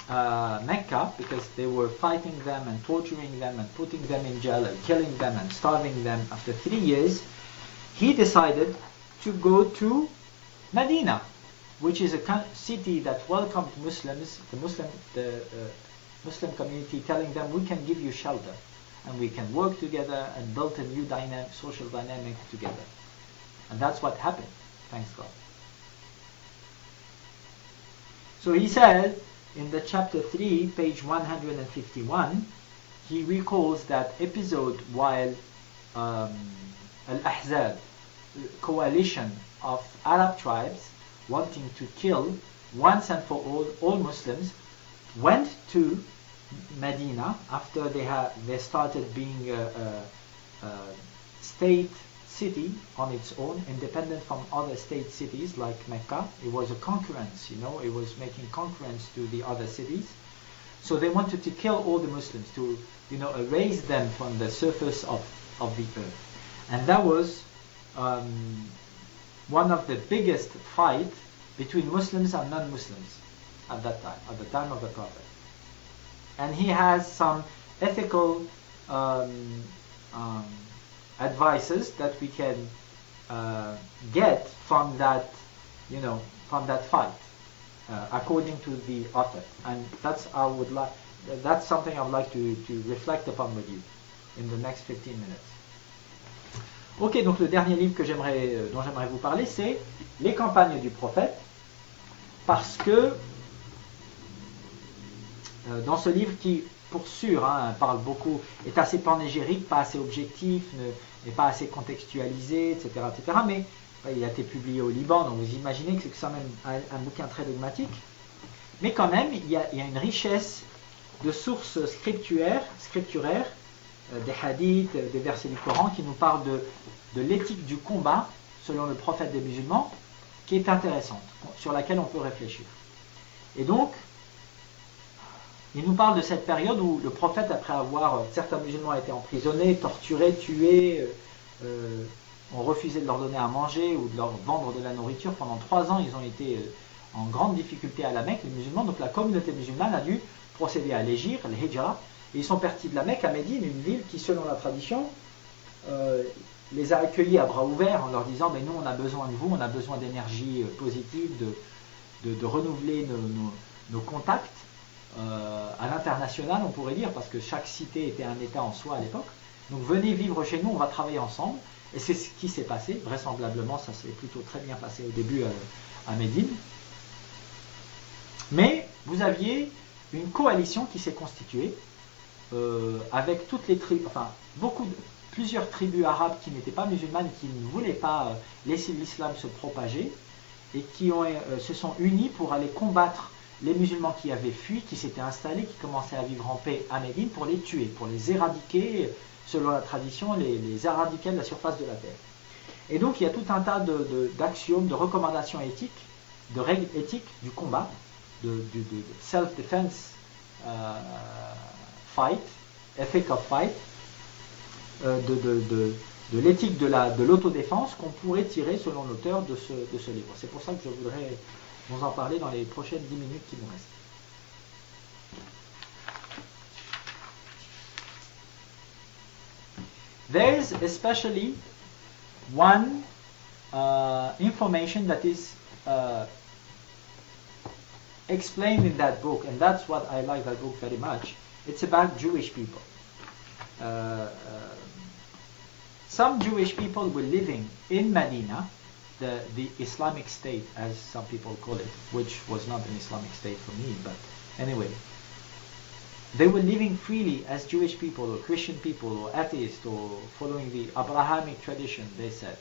Mecca, because they were fighting them and torturing them and putting them in jail and killing them and starving them, after 3 years, he decided to go to Medina, which is a city that welcomed Muslims, the Muslim community, telling them, we can give you shelter and we can work together and build a new social dynamic together. And that's what happened, thanks God. So he said in the chapter 3, page 151, he recalls that episode while Al-Ahzab, coalition of Arab tribes wanting to kill once and for all Muslims, went to Medina after they started being a state city on its own, independent from other state cities like Mecca. It was a concurrence, it was making concurrence to the other cities. So they wanted to kill all the Muslims, to erase them from the surface of the earth. And that was one of the biggest fight between Muslims and non-Muslims at that time, at the time of the Prophet. And he has some ethical advices that we can get from that, from that fight, according to the author. And that's something I would like to reflect upon with you in the next 15 minutes. Ok, donc le dernier livre dont j'aimerais vous parler, c'est Les campagnes du prophète, parce que dans ce livre qui, pour sûr, parle beaucoup, est assez panégyrique, pas assez objectif, n'est pas assez contextualisé, etc., etc., mais il a été publié au Liban, donc vous imaginez que c'est quand même un bouquin très dogmatique, mais quand même, il y a une richesse de sources scripturaires, des hadiths, des versets du Coran qui nous parlent de l'éthique du combat selon le prophète des musulmans, qui est intéressante, sur laquelle on peut réfléchir. Et donc, il nous parle de cette période où le prophète, après avoir, certains musulmans été emprisonnés, torturés, tués, ont refusé de leur donner à manger ou de leur vendre de la nourriture. Pendant 3 ans, ils ont été en grande difficulté à la Mecque, les musulmans. Donc la communauté musulmane a dû procéder à l'hégire, le hijra, et ils sont partis de la Mecque à Médine, une ville qui, selon la tradition, les a accueillis à bras ouverts en leur disant, mais nous on a besoin de vous, on a besoin d'énergie positive, de renouveler nos contacts à l'international, on pourrait dire, parce que chaque cité était un État en soi à l'époque. Donc venez vivre chez nous, on va travailler ensemble. Et c'est ce qui s'est passé, vraisemblablement ça s'est plutôt très bien passé au début à Médine. Mais vous aviez une coalition qui s'est constituée avec toutes les tribus, enfin plusieurs tribus arabes qui n'étaient pas musulmanes, qui ne voulaient pas laisser l'islam se propager, et qui se sont unis pour aller combattre les musulmans qui avaient fui, qui s'étaient installés, qui commençaient à vivre en paix à Médine, pour les tuer, pour les éradiquer, selon la tradition, les éradiquer de la surface de la terre. Et donc il y a tout un tas d'axiomes, de recommandations éthiques, de règles éthiques du combat, de self-defense fight, ethic of fight, de l'éthique de l'autodéfense qu'on pourrait tirer selon l'auteur de ce livre. C'est pour ça que je voudrais vous en parler dans les prochaines 10 minutes qui nous restent. is especially one information that is explained in that book, and that's what I like that book very much. It's about Jewish people. Some Jewish people were living in Medina, the Islamic State, as some people call it, which was not an Islamic State for me, but anyway. They were living freely as Jewish people or Christian people or atheists or following the Abrahamic tradition, they said,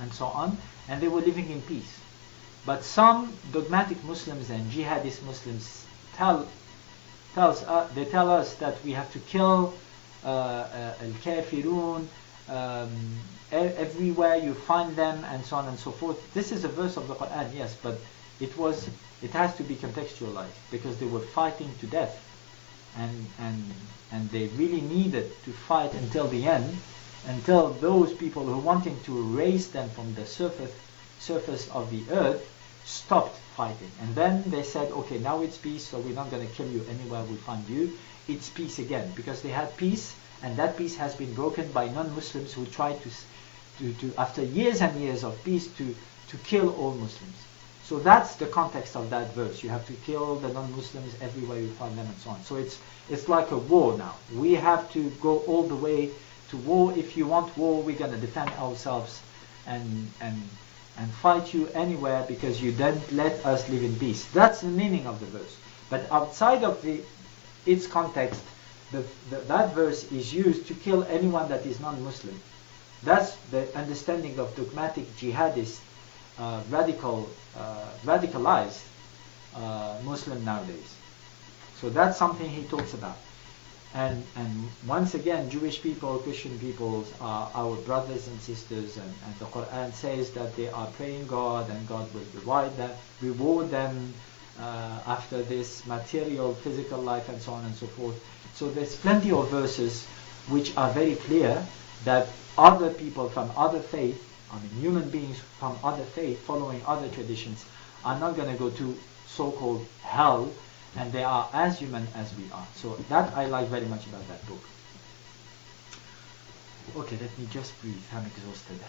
and so on, and they were living in peace. But some dogmatic Muslims and jihadist Muslims tell us that we have to kill al-kafirun everywhere you find them, and so on and so forth. This is a verse of the Qur'an, yes, but it has to be contextualized, because they were fighting to death, and they really needed to fight until the end, until those people who wanting to erase them from the surface of the earth stopped fighting. And then they said, okay, now it's peace, so we're not going to kill you anywhere we find you. It's peace again, because they had peace, and that peace has been broken by non-Muslims who tried to after years and years of peace, to kill all Muslims. So that's the context of that verse. You have to kill the non-Muslims everywhere you find them, and so on. So it's like a war now. We have to go all the way to war. If you want war, we're going to defend ourselves and fight you anywhere, because you don't let us live in peace. That's the meaning of the verse. But outside of its context, that verse is used to kill anyone that is non-Muslim. That's the understanding of dogmatic jihadist, radicalized Muslim nowadays. So that's something he talks about. And once again, Jewish people, Christian peoples are our brothers and sisters, and the Qur'an says that they are praying God, and God will reward them after this material, physical life, and so on and so forth. So there's plenty of verses which are very clear that other people from other faith, human beings from other faith, following other traditions, are not going to go to so-called hell, and they are as human as we are. So that I like very much about that book. Okay, let me just breathe. I'm exhausted.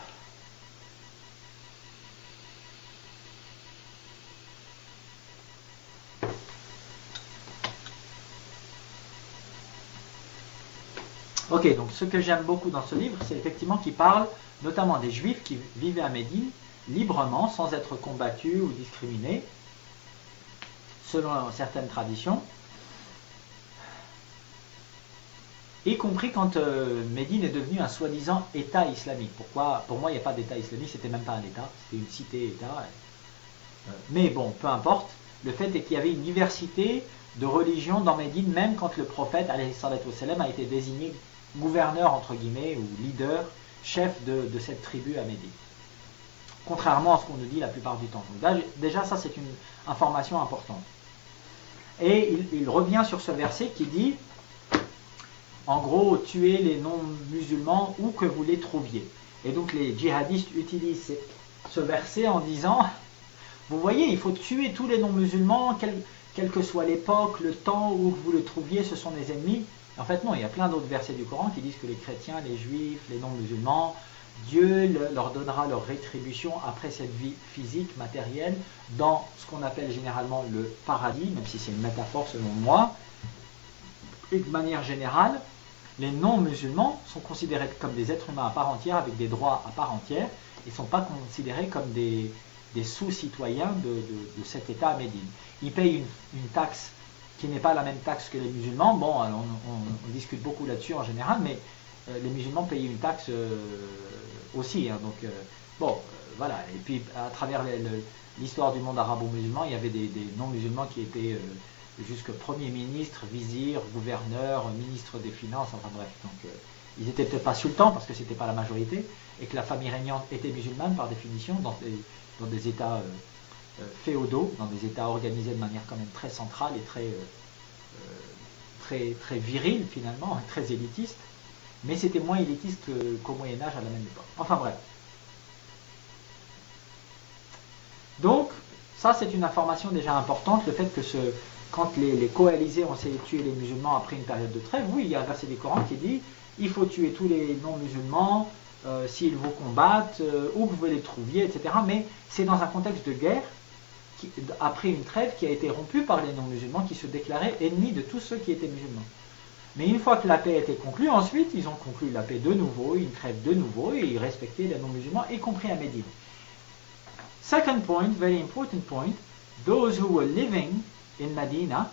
Ok, donc ce que j'aime beaucoup dans ce livre, c'est effectivement qu'il parle notamment des Juifs qui vivaient à Médine librement, sans être combattus ou discriminés, selon certaines traditions, y compris quand Médine est devenue un soi-disant État islamique. Pourquoi? Pour moi, il n'y a pas d'État islamique, c'était même pas un État, c'était une cité-État. Mais bon, peu importe, le fait est qu'il y avait une diversité de religions dans Médine, même quand le prophète, alayhi salatu wassalam, a été désigné gouverneur, entre guillemets, ou leader, chef de cette tribu à Médine. Contrairement à ce qu'on nous dit la plupart du temps. Donc déjà, ça c'est une information importante. Et il revient sur ce verset qui dit, en gros, tuez les non-musulmans où que vous les trouviez. Et donc les djihadistes utilisent ce verset en disant, vous voyez, il faut tuer tous les non-musulmans, quelle que soit l'époque, le temps où vous le trouviez, ce sont des ennemis. En fait, non, il y a plein d'autres versets du Coran qui disent que les chrétiens, les juifs, les non-musulmans, Dieu leur donnera leur rétribution après cette vie physique, matérielle, dans ce qu'on appelle généralement le paradis, même si c'est une métaphore selon moi. Et de manière générale, les non-musulmans sont considérés comme des êtres humains à part entière, avec des droits à part entière, et ne sont pas considérés comme des sous-citoyens de cet État à Médine. Ils payent une taxe qui n'est pas la même taxe que les musulmans. Bon, on discute beaucoup là-dessus en général, mais les musulmans payent une taxe aussi. Hein, donc, voilà. Et puis, à travers l'histoire du monde arabo-musulman, il y avait des non-musulmans qui étaient jusque Premier ministre, vizir, gouverneur, ministre des Finances, enfin bref. Donc, ils n'étaient peut-être pas sultans parce que ce n'était pas la majorité, et que la famille régnante était musulmane par définition, dans des États féodaux, dans des États organisés de manière quand même très centrale et très virile finalement, très élitiste, mais c'était moins élitiste qu'au Moyen-Âge à la même époque. Enfin bref. Donc, Ça, c'est une information déjà importante, le fait que quand les coalisés ont essayé de tuer les musulmans après une période de trêve, oui, il y a un verset du Coran qui dit il faut tuer tous les non-musulmans s'ils vous combattent, où que vous les trouviez, etc. Mais c'est dans un contexte de guerre, après une trêve qui a été rompue par les non-musulmans qui se déclaraient ennemis de tous ceux qui étaient musulmans. Mais une fois que la paix a été conclue, ensuite ils ont conclu la paix de nouveau, une trêve de nouveau, et ils respectaient les non-musulmans, y compris à Médine. Second point, very important point, those who were living in Medina,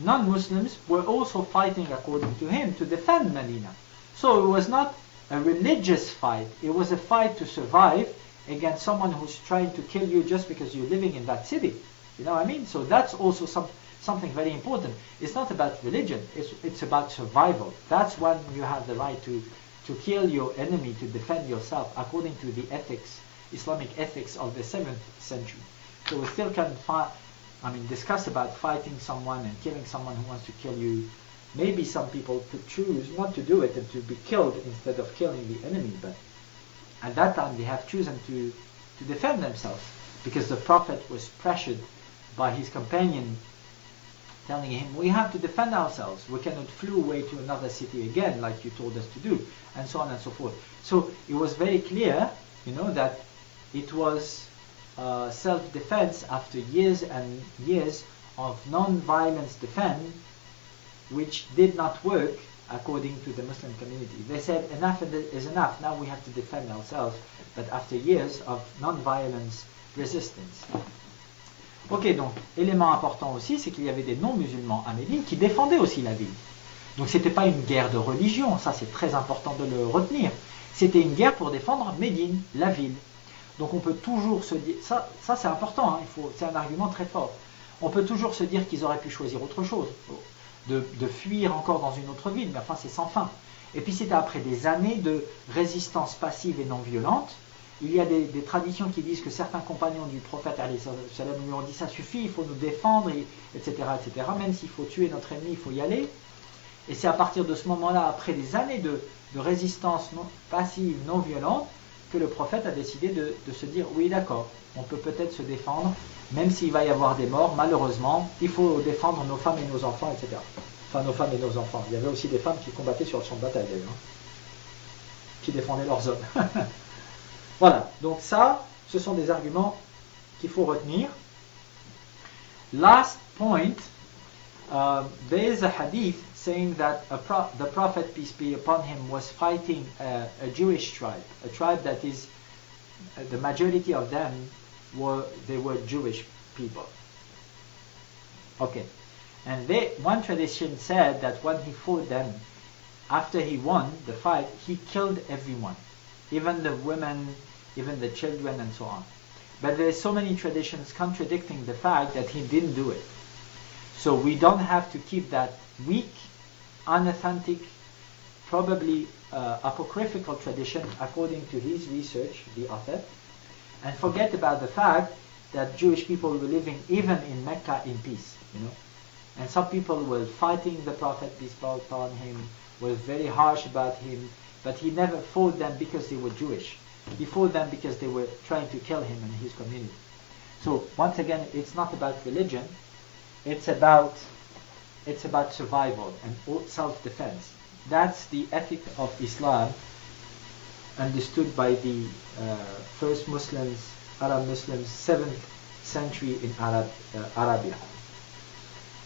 non-Muslims, were also fighting according to him to defend Medina. So it was not a religious fight, it was a fight to survive against someone who's trying to kill you just because you're living in that city. You know what I mean? So that's also something very important. It's not about religion, it's about survival. That's when you have the right to kill your enemy, to defend yourself according to the ethics, Islamic ethics of the 7th century. So we still can discuss about fighting someone and killing someone who wants to kill you. Maybe some people could choose not to do it and to be killed instead of killing the enemy, but at that time they have chosen to defend themselves because the Prophet was pressured by his companion telling him, we have to defend ourselves, we cannot flee away to another city again like you told us to do, and so on and so forth. So it was very clear, that it was self-defense after years and years of non-violence defense, which did not work according to the Muslim community. They said enough is enough, now we have to defend ourselves, but after years of non-violence resistance. Ok, donc élément important aussi, c'est qu'il y avait des non-musulmans à Médine qui défendaient aussi la ville. Donc c'était pas une guerre de religion, ça c'est très important de le retenir. C'était une guerre pour défendre Médine, la ville. Donc on peut toujours se dire, ça c'est important, c'est un argument très fort. On peut toujours se dire qu'ils auraient pu choisir autre chose, de fuir encore dans une autre ville, mais enfin c'est sans fin. Et puis c'était après des années de résistance passive et non violente. Il y a des traditions qui disent que certains compagnons du prophète lui ont dit ça suffit, il faut nous défendre, etc., etc. Même s'il faut tuer notre ennemi, il faut y aller. Et c'est à partir de ce moment-là, après des années de résistance passive, non violente, que le prophète a décidé de se dire oui d'accord, on peut peut-être se défendre, même s'il va y avoir des morts, malheureusement, il faut défendre nos femmes et nos enfants, etc. Enfin nos femmes et nos enfants. Il y avait aussi des femmes qui combattaient sur le champ de bataille d'ailleurs, qui défendaient leurs hommes. Voilà, donc ça, ce sont des arguments qu'il faut retenir. Last point, there is a hadith saying that the Prophet, peace be upon him, was fighting a Jewish tribe, a tribe that is, the majority of them were Jewish people. Okay, and one tradition said that when he fought them, after he won the fight, he killed everyone, even the women, even the children, and so on. But there are so many traditions contradicting the fact that he didn't do it. So we don't have to keep that weak, unauthentic, probably apocryphal tradition according to his research, the author, and forget about the fact that Jewish people were living even in Mecca in peace, And some people were fighting the Prophet, peace be upon him, were very harsh about him, but he never fought them because they were Jewish. He fought them because they were trying to kill him and his community. So once again, it's not about religion, it's about survival and self-defense. That's the ethic of Islam, understood by the first Muslims, Arab Muslims, 7th century in Arabia.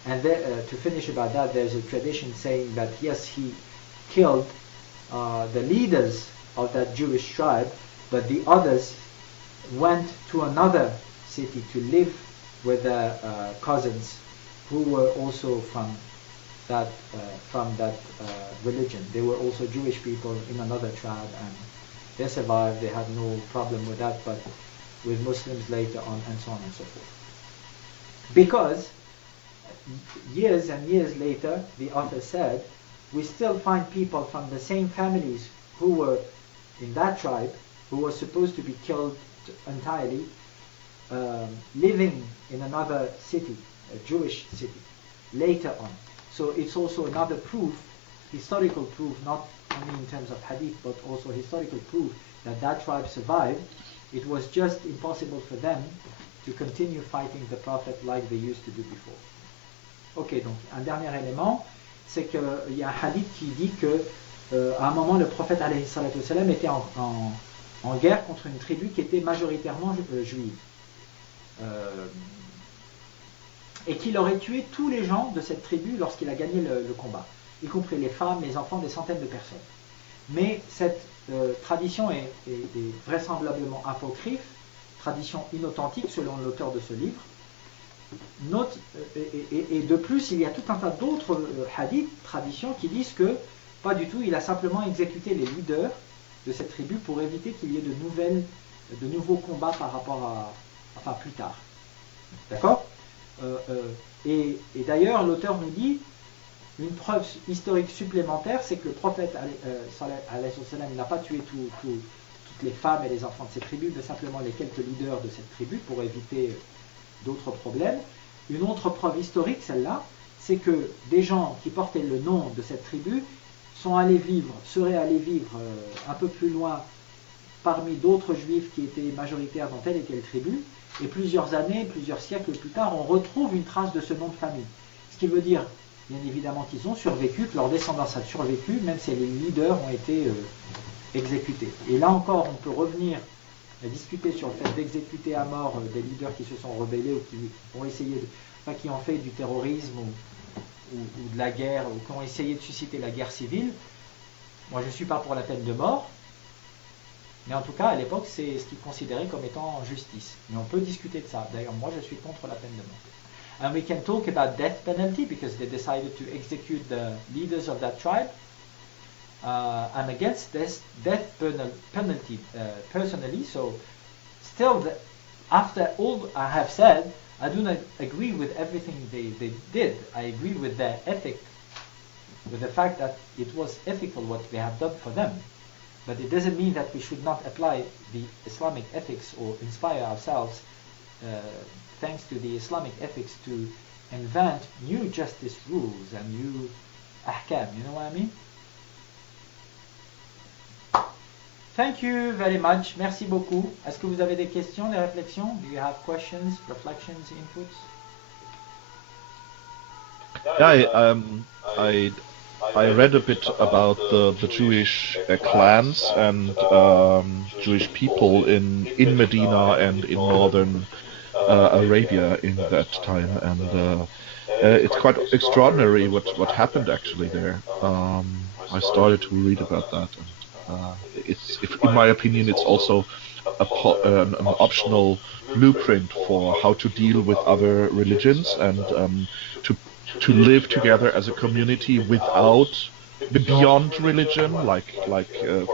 And to finish about that, there's a tradition saying that yes, he killed the leaders of that Jewish tribe, but the others went to another city to live with their cousins who were also from that religion. They were also Jewish people in another tribe, and they survived. They had no problem with that, but with Muslims later on, and so on and so forth. Because years and years later, the author said, we still find people from the same families who were in that tribe, who were supposed to be killed entirely, living in another city, a Jewish city, later on. So it's also another proof, historical proof, not only in terms of hadith, but also historical proof that that tribe survived. It was just impossible for them to continue fighting the Prophet like they used to do before. Ok, donc un dernier élément, c'est qu'il y a un hadith qui dit que à un moment le Prophète alayhi salatu wassalam était en guerre contre une tribu qui était majoritairement juive. Et qu'il aurait tué tous les gens de cette tribu lorsqu'il a gagné le combat, y compris les femmes, les enfants, des centaines de personnes. Mais cette tradition est vraisemblablement apocryphe, tradition inauthentique selon l'auteur de ce livre. Et de plus, il y a tout un tas d'autres hadiths, traditions, qui disent que, pas du tout, il a simplement exécuté les leaders de cette tribu pour éviter qu'il y ait de nouveaux combats par rapport à, enfin plus tard. D'accord ? Et d'ailleurs, l'auteur nous dit, une preuve historique supplémentaire, c'est que le prophète n'a pas tué toutes les femmes et les enfants de cette tribu, mais simplement les quelques leaders de cette tribu pour éviter d'autres problèmes. Une autre preuve historique, celle-là, c'est que des gens qui portaient le nom de cette tribu seraient allés vivre un peu plus loin parmi d'autres juifs qui étaient majoritaires dans telle et telle tribu, et plusieurs années, plusieurs siècles plus tard, on retrouve une trace de ce nom de famille. Ce qui veut dire, bien évidemment, qu'ils ont survécu, que leur descendance a survécu, même si les leaders ont été exécutés. Et là encore, on peut revenir à discuter sur le fait d'exécuter à mort des leaders qui se sont rebellés ou qui ont fait du terrorisme ou de la guerre, ou qui ont essayé de susciter la guerre civile. Moi, je ne suis pas pour la peine de mort, mais en tout cas, à l'époque, c'est ce qu'ils considéraient comme étant justice. Mais on peut discuter de ça. D'ailleurs, moi, je suis contre la peine de mort. And we can talk about death penalty because they decided to execute the leaders of that tribe. I'm against this death penalty personally. So, still, after all I have said, I do not agree with everything they did. I agree with their ethic, with the fact that it was ethical what they have done for them. But it doesn't mean that we should not apply the Islamic ethics or inspire ourselves, thanks to the Islamic ethics, to invent new justice rules and new ahkam. You know what I mean? Thank you very much. Merci beaucoup. Est-ce que vous avez des questions, des réflexions? Do you have questions, reflections, inputs? Yeah, I read a bit about the Jewish clans and Jewish people in Medina and in northern Arabia in that time, and it's quite extraordinary what happened actually there. I started to read about that. In my opinion, it's also an optional blueprint for how to deal with other religions and to live together as a community beyond religion. Like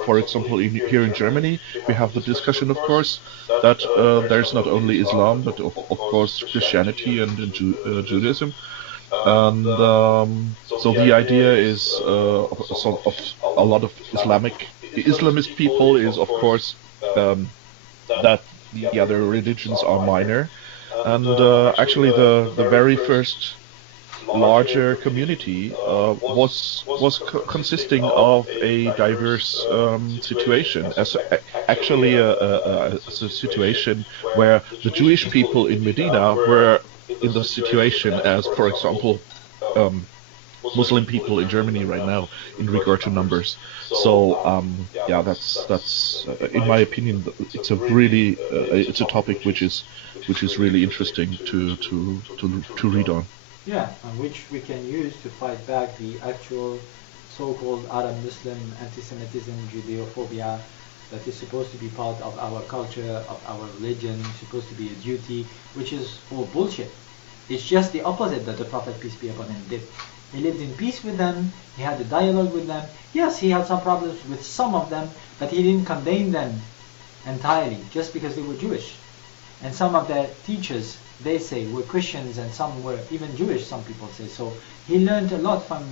for example, here in Germany, we have the discussion, of course, that there's not only Islam but of course Christianity and Judaism. And so the idea is of a lot of Islamist people is, of course, that the other religions are minor, and actually the very first larger community was consisting of a diverse situation, as actually a situation where the Jewish people in Medina were in the situation as, for example, Muslim people in Germany right now in regard to numbers. So yeah, that's in my opinion, it's a topic which is really interesting to read on. Yeah, and which we can use to fight back the actual so-called Arab Muslim anti-Semitism, Judeophobia that is supposed to be part of our culture, of our religion, supposed to be a duty, which is all bullshit. It's just the opposite that the Prophet, peace be upon him, did. He lived in peace with them, he had a dialogue with them. Yes, he had some problems with some of them, but he didn't condemn them entirely, just because they were Jewish. And some of their teachers, they say, were Christians, and some were even Jewish, some people say. So he learned a lot from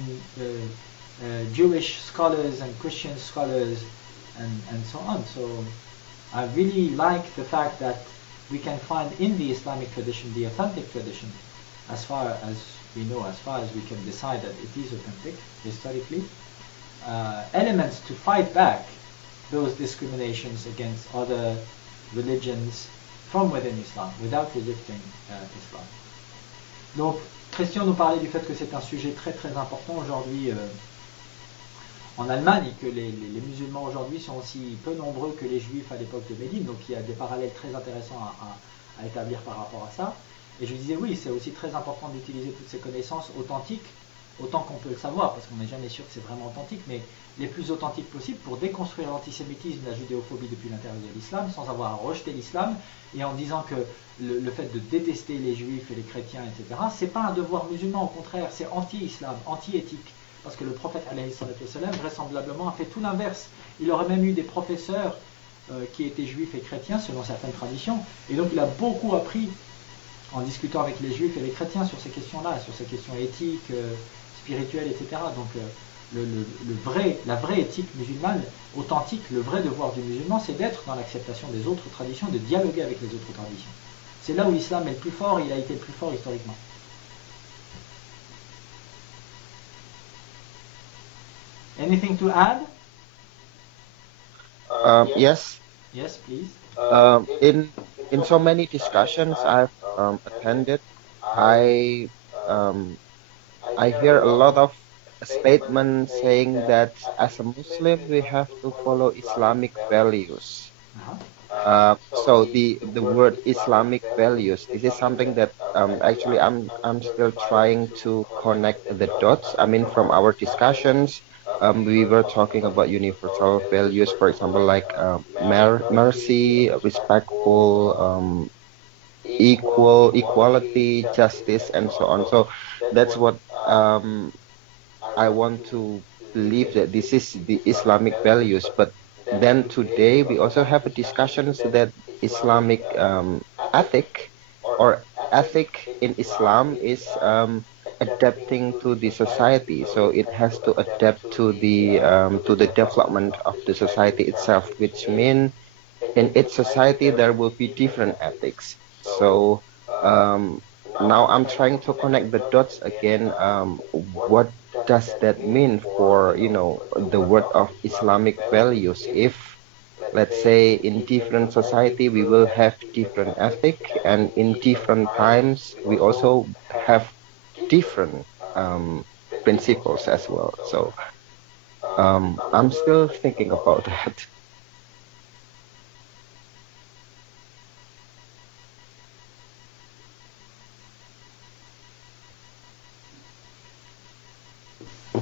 Jewish scholars and Christian scholars and so on. So I really like the fact that we can find in the Islamic tradition, the authentic tradition, as far as we know, as far as we can decide that it is authentic, historically, elements to fight back those discriminations against other religions, from within Islam, without rejecting Islam. Donc, Christian nous parlait du fait que c'est un sujet très très important aujourd'hui en Allemagne, et que les musulmans aujourd'hui sont aussi peu nombreux que les juifs à l'époque de Médine, donc il y a des parallèles très intéressants à établir par rapport à ça. Et je lui disais, oui, c'est aussi très important d'utiliser toutes ces connaissances authentiques, autant qu'on peut le savoir, parce qu'on n'est jamais sûr que c'est vraiment authentique, mais les plus authentiques possibles pour déconstruire l'antisémitisme, la judéophobie depuis l'intérieur de l'islam, sans avoir à rejeter l'islam, et en disant que le fait de détester les juifs et les chrétiens, etc., c'est pas un devoir musulman, au contraire, c'est anti-islam, anti-éthique. Parce que le prophète, alayhi salatu wassalam, vraisemblablement, a fait tout l'inverse. Il aurait même eu des professeurs qui étaient juifs et chrétiens, selon certaines traditions, et donc il a beaucoup appris en discutant avec les juifs et les chrétiens sur ces questions-là, sur ces questions éthiques, spirituelles, etc. Donc la vraie éthique musulmane, authentique, le vrai devoir du musulman, c'est d'être dans l'acceptation des autres traditions, de dialoguer avec les autres traditions. C'est là où l'islam est le plus fort, il a été le plus fort historiquement. Anything to add? Yes. Yes, please. In so many discussions I've attended, I hear a lot of statements saying that as a Muslim we have to follow Islamic values. So the word Islamic values, this is something that actually I'm still trying to connect the dots. I mean, from our discussions, we were talking about universal values, for example, like mercy, respectful, equality, justice, and so on. So that's what I want to believe, that this is the Islamic values. But then today we also have a discussion that Islamic ethic or ethic in Islam is adapting to the society. So it has to adapt to the development of the society itself, which means in each society there will be different ethics. So now I'm trying to connect the dots again. What does that mean for, you know, the word of Islamic values? If, let's say, in different society we will have different ethic, and in different times we also have different principles as well. So I'm still thinking about that.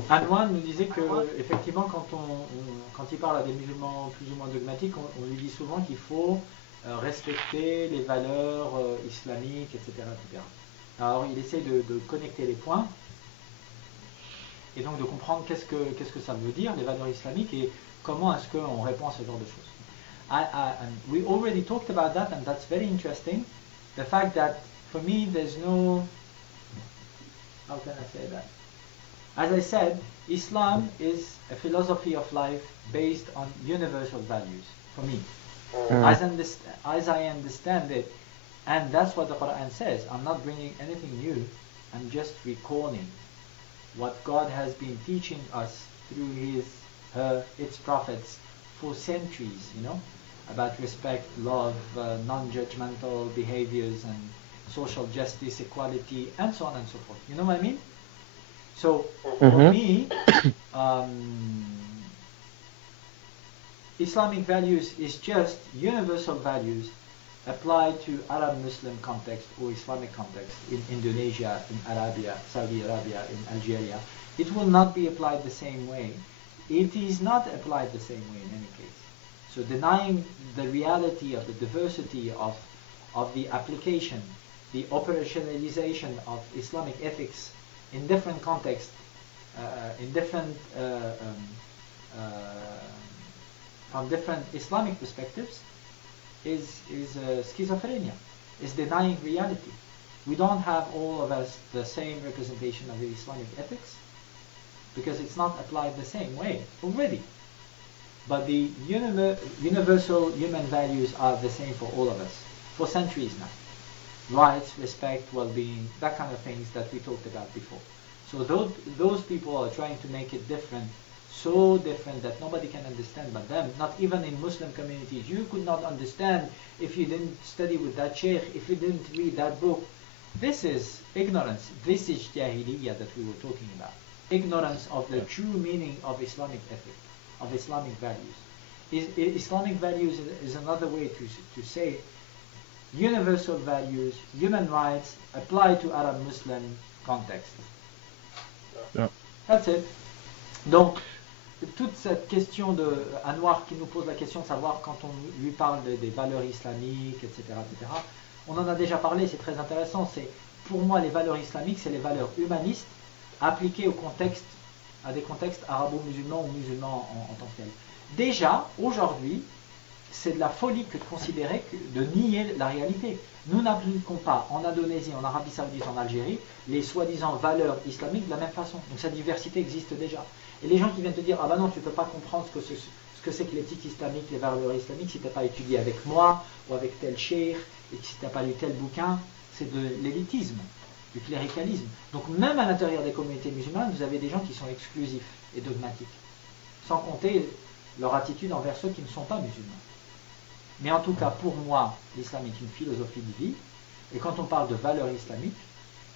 Antoine nous disait que, effectivement, quand il parle à des musulmans plus ou moins dogmatiques, on lui dit souvent qu'il faut respecter les valeurs islamiques, etc., etc. Alors il essaie de connecter les points et donc de comprendre qu'est-ce que ça veut dire, les valeurs islamiques, et comment est-ce qu'on répond à ce genre de choses. And we already talked about that, and that's very interesting. The fact that, for me, there's no... How can I say that? As I said, Islam is a philosophy of life based on universal values, for me. As I understand it, and that's what the Quran says. I'm not bringing anything new, I'm just recalling what God has been teaching us through its prophets for centuries, you know, about respect, love, non-judgmental behaviors, and social justice, equality, and so on and so forth. You know what I mean? So, for me, Islamic values is just universal values applied to Arab Muslim context or Islamic context in Indonesia, in Arabia, Saudi Arabia, in Algeria. It will not be applied the same way. It is not applied the same way in any case. So denying the reality of the diversity of the application, the operationalization of Islamic ethics in different contexts, in different from different Islamic perspectives, is schizophrenia, is denying reality. We don't have all of us the same representation of the Islamic ethics because it's not applied the same way already. But the universal human values are the same for all of us for centuries now. Rights, respect, well-being, that kind of things that we talked about before. So those people are trying to make it different so different that nobody can understand but them. Not even in Muslim communities. You could not understand if you didn't study with that sheikh, if you didn't read that book. This is ignorance. This is jahiliyyah that we were talking about. Ignorance of the true meaning of Islamic ethic, of Islamic values. Islamic values is another way to say universal values, human rights, apply to Arab Muslim context. Yeah. That's it. Donc, toute cette question de Anwar qui nous pose la question de savoir quand on lui parle des valeurs islamiques, etc., etc., on en a déjà parlé, c'est très intéressant. C'est, pour moi, les valeurs islamiques, c'est les valeurs humanistes appliquées au contexte, à des contextes arabo-musulmans ou musulmans en tant que tels. Déjà, aujourd'hui, c'est de la folie que de considérer, de nier la réalité. Nous n'appliquons pas en Indonésie, en Arabie Saoudite, en Algérie, les soi-disant valeurs islamiques de la même façon. Donc cette diversité existe déjà. Et les gens qui viennent te dire, ah ben non, tu ne peux pas comprendre ce que c'est que l'éthique islamique, les valeurs islamiques, si tu n'as pas étudié avec moi, ou avec tel cheikh, et si tu n'as pas lu tel bouquin, c'est de l'élitisme, du cléricalisme. Donc même à l'intérieur des communautés musulmanes, vous avez des gens qui sont exclusifs et dogmatiques. Sans compter leur attitude envers ceux qui ne sont pas musulmans. Mais en tout cas, pour moi, l'islam est une philosophie de vie. Et quand on parle de valeurs islamiques,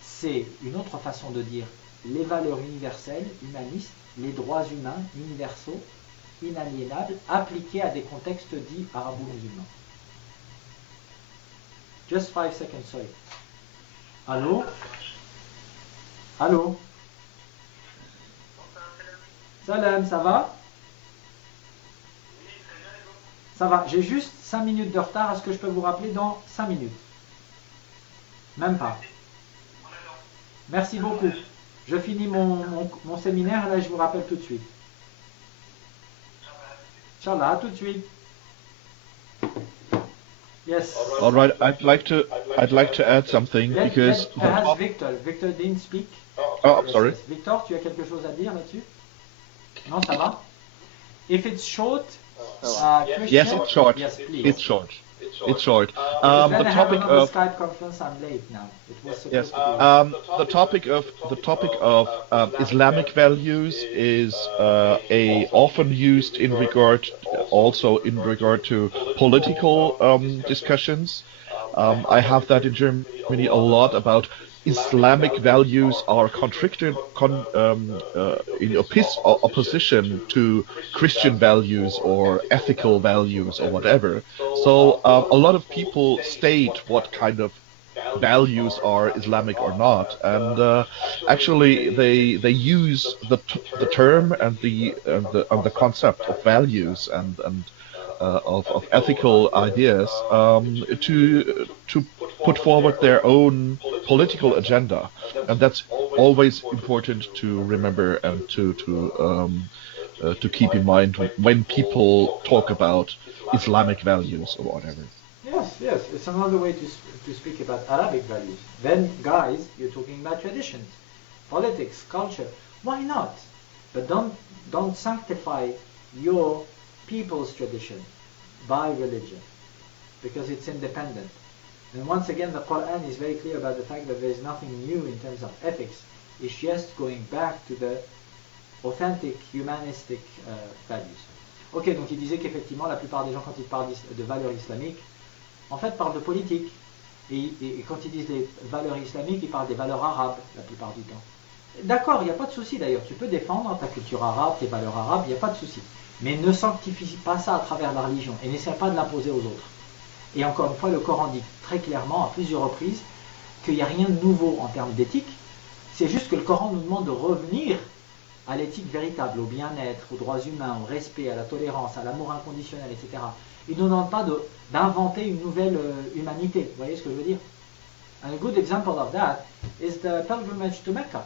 c'est une autre façon de dire les valeurs universelles, humanistes, les droits humains, universaux, inaliénables, appliqués à des contextes dits arabo-musulmans. Just 5 seconds, sorry. Allô? Allô? Salam, ça va? Ça va, j'ai juste 5 minutes de retard. Est-ce que je peux vous rappeler dans 5 minutes? Même pas. Merci beaucoup. Je finis mon séminaire, là je vous rappelle tout de suite. Inch'Allah, à tout de suite. Yes. All right. I'd like to add something because Victor didn't speak. Oh, I'm sorry. Yes. Victor, tu as quelque chose à dire là-dessus? Non, ça va? If it's short, Christian, yes, it's short. Yes, please. It's short. It's short. Then The I have topic another of Skype conference. I'm late now. It was supposed yes, to be. the topic of Islamic values is often used in regard to political discussions. I have that in Germany a lot about Islamic values are in opposition to Christian values or ethical values or whatever. So a lot of people state what kind of values are Islamic or not, and actually they use the term and the concept of values and of ethical ideas to put forward their own political agenda, and that's always important to remember and to keep in mind when people talk about Islamic values or whatever. Yes, it's another way to speak about Arabic values. Then, guys, you're talking about traditions, politics, culture. Why not? But don't sanctify your people's tradition by religion, because it's independent. And once again, the Qur'an is very clear about the fact that there is nothing new in terms of ethics. It's just going back to the authentic humanistic values. Ok, donc il disait qu'effectivement, la plupart des gens, quand ils parlent de valeurs islamiques, en fait, parlent de politique. Et quand ils disent des valeurs islamiques, ils parlent des valeurs arabes, la plupart du temps. D'accord, il n'y a pas de souci d'ailleurs. Tu peux défendre ta culture arabe, tes valeurs arabes, il n'y a pas de souci. Mais ne sanctifie pas ça à travers la religion et n'essaie pas de l'imposer aux autres. Et encore une fois, le Coran dit très clairement, à plusieurs reprises, qu'il n'y a rien de nouveau en termes d'éthique. C'est juste que le Coran nous demande de revenir à l'éthique véritable, au bien-être, aux droits humains, au respect, à la tolérance, à l'amour inconditionnel, etc. Il ne nous demande pas d'inventer une nouvelle humanité. Vous voyez ce que je veux dire? And a good example of that is the pilgrimage to Mecca.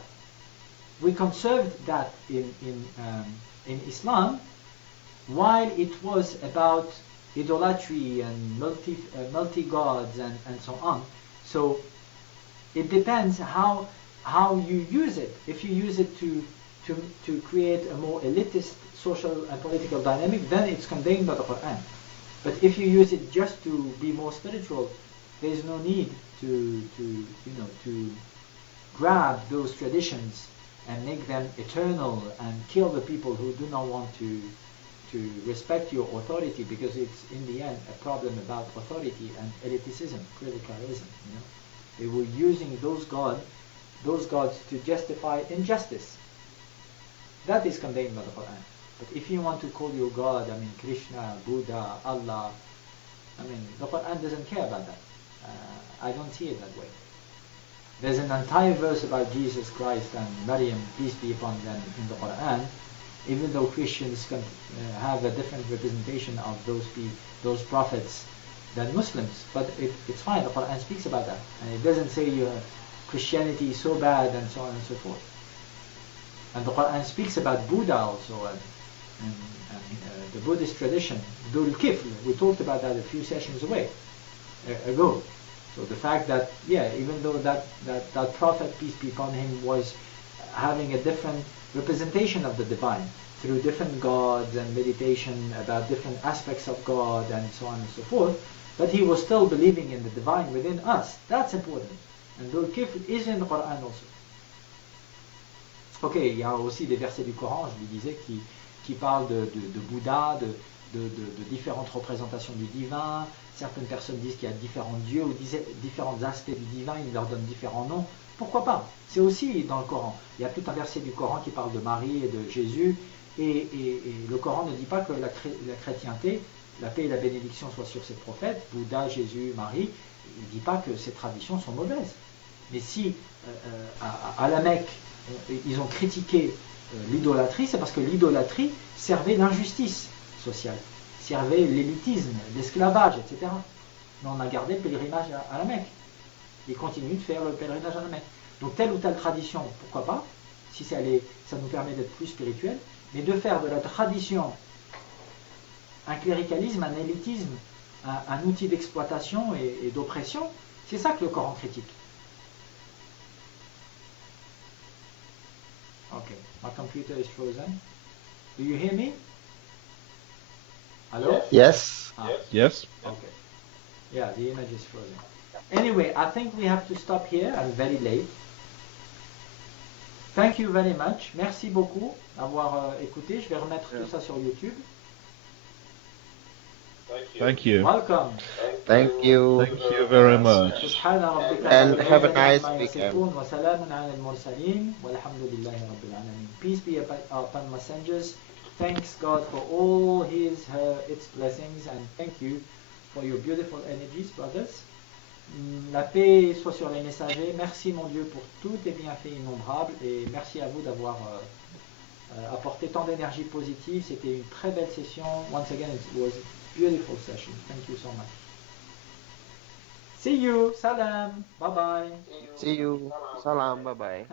We conserved that in Islam, while it was about idolatry and multi-gods and so on. So it depends how you use it. If you use it to create a more elitist social and political dynamic, then it's condemned by the Quran. But if you use it just to be more spiritual, there is no need to grab those traditions and make them eternal and kill the people who do not want to respect your authority, because it's in the end a problem about authority and elitism, clericalism. You know, they were using those gods to justify injustice. That is condemned by the Quran. But if you want to call your God, I mean Krishna, Buddha, Allah, I mean the Quran doesn't care about that. I don't see it that way. There's an entire verse about Jesus Christ and Maryam, peace be upon them, in the Quran, even though Christians can have a different representation of those prophets than Muslims. But it's fine, the Quran speaks about that. And it doesn't say Christianity is so bad and so on and so forth. And the Quran speaks about Buddha also, and the Buddhist tradition, Dhul Kifl. We talked about that a few sessions ago. So the fact that, yeah, even though that prophet, peace be upon him, was having a different representation of the divine through different gods and meditation about different aspects of God and so on and so forth, but he was still believing in the divine within us. That's important. And Dhul Kifl is in the Quran also. Ok, il y a aussi des versets du Coran, je lui disais, qui parlent de Bouddha, de différentes représentations du divin. Certaines personnes disent qu'il y a différents dieux ou différents aspects du divin, ils leur donnent différents noms. Pourquoi pas? C'est aussi dans le Coran. Il y a tout un verset du Coran qui parle de Marie et de Jésus, et le Coran ne dit pas que la chrétienté, la paix et la bénédiction soient sur ces prophètes, Bouddha, Jésus, Marie. Il ne dit pas que ces traditions sont mauvaises. Mais si à la Mecque, ils ont critiqué l'idolâtrie, c'est parce que l'idolâtrie servait l'injustice sociale, servait l'élitisme, l'esclavage, etc. Mais on a gardé le pèlerinage à la Mecque. Et continue de faire le pèlerinage à la Mecque. Donc telle ou telle tradition, pourquoi pas, si ça nous permet d'être plus spirituel, mais de faire de la tradition un cléricalisme, un élitisme, un outil d'exploitation et d'oppression, c'est ça que le Coran critique. Okay, my computer is frozen. Do you hear me? Hello? Yes. Yes. Okay. Yeah, the image is frozen. Anyway, I think we have to stop here. I'm very late. Thank you very much. Merci beaucoup d'avoir écouté. Je vais remettre tout ça sur YouTube. Thank you. Welcome. Thank you. Thank you very much. سبحان ربك And رب have a العزة nice عما weekend. يصفون وسلام على المرسلين والحمد لله رب العالمين. Peace be upon messengers. Thanks God for all its blessings, and thank you for your beautiful energies, brothers. La paix soit sur les messagers. Merci mon Dieu pour tous tes bienfaits innombrables, et merci à vous d'avoir apporté tant d'énergie positive. C'était une très belle session. Once again, it was a beautiful session. Thank you so much. See you. Salam. Bye bye. See you. Salam. Bye bye.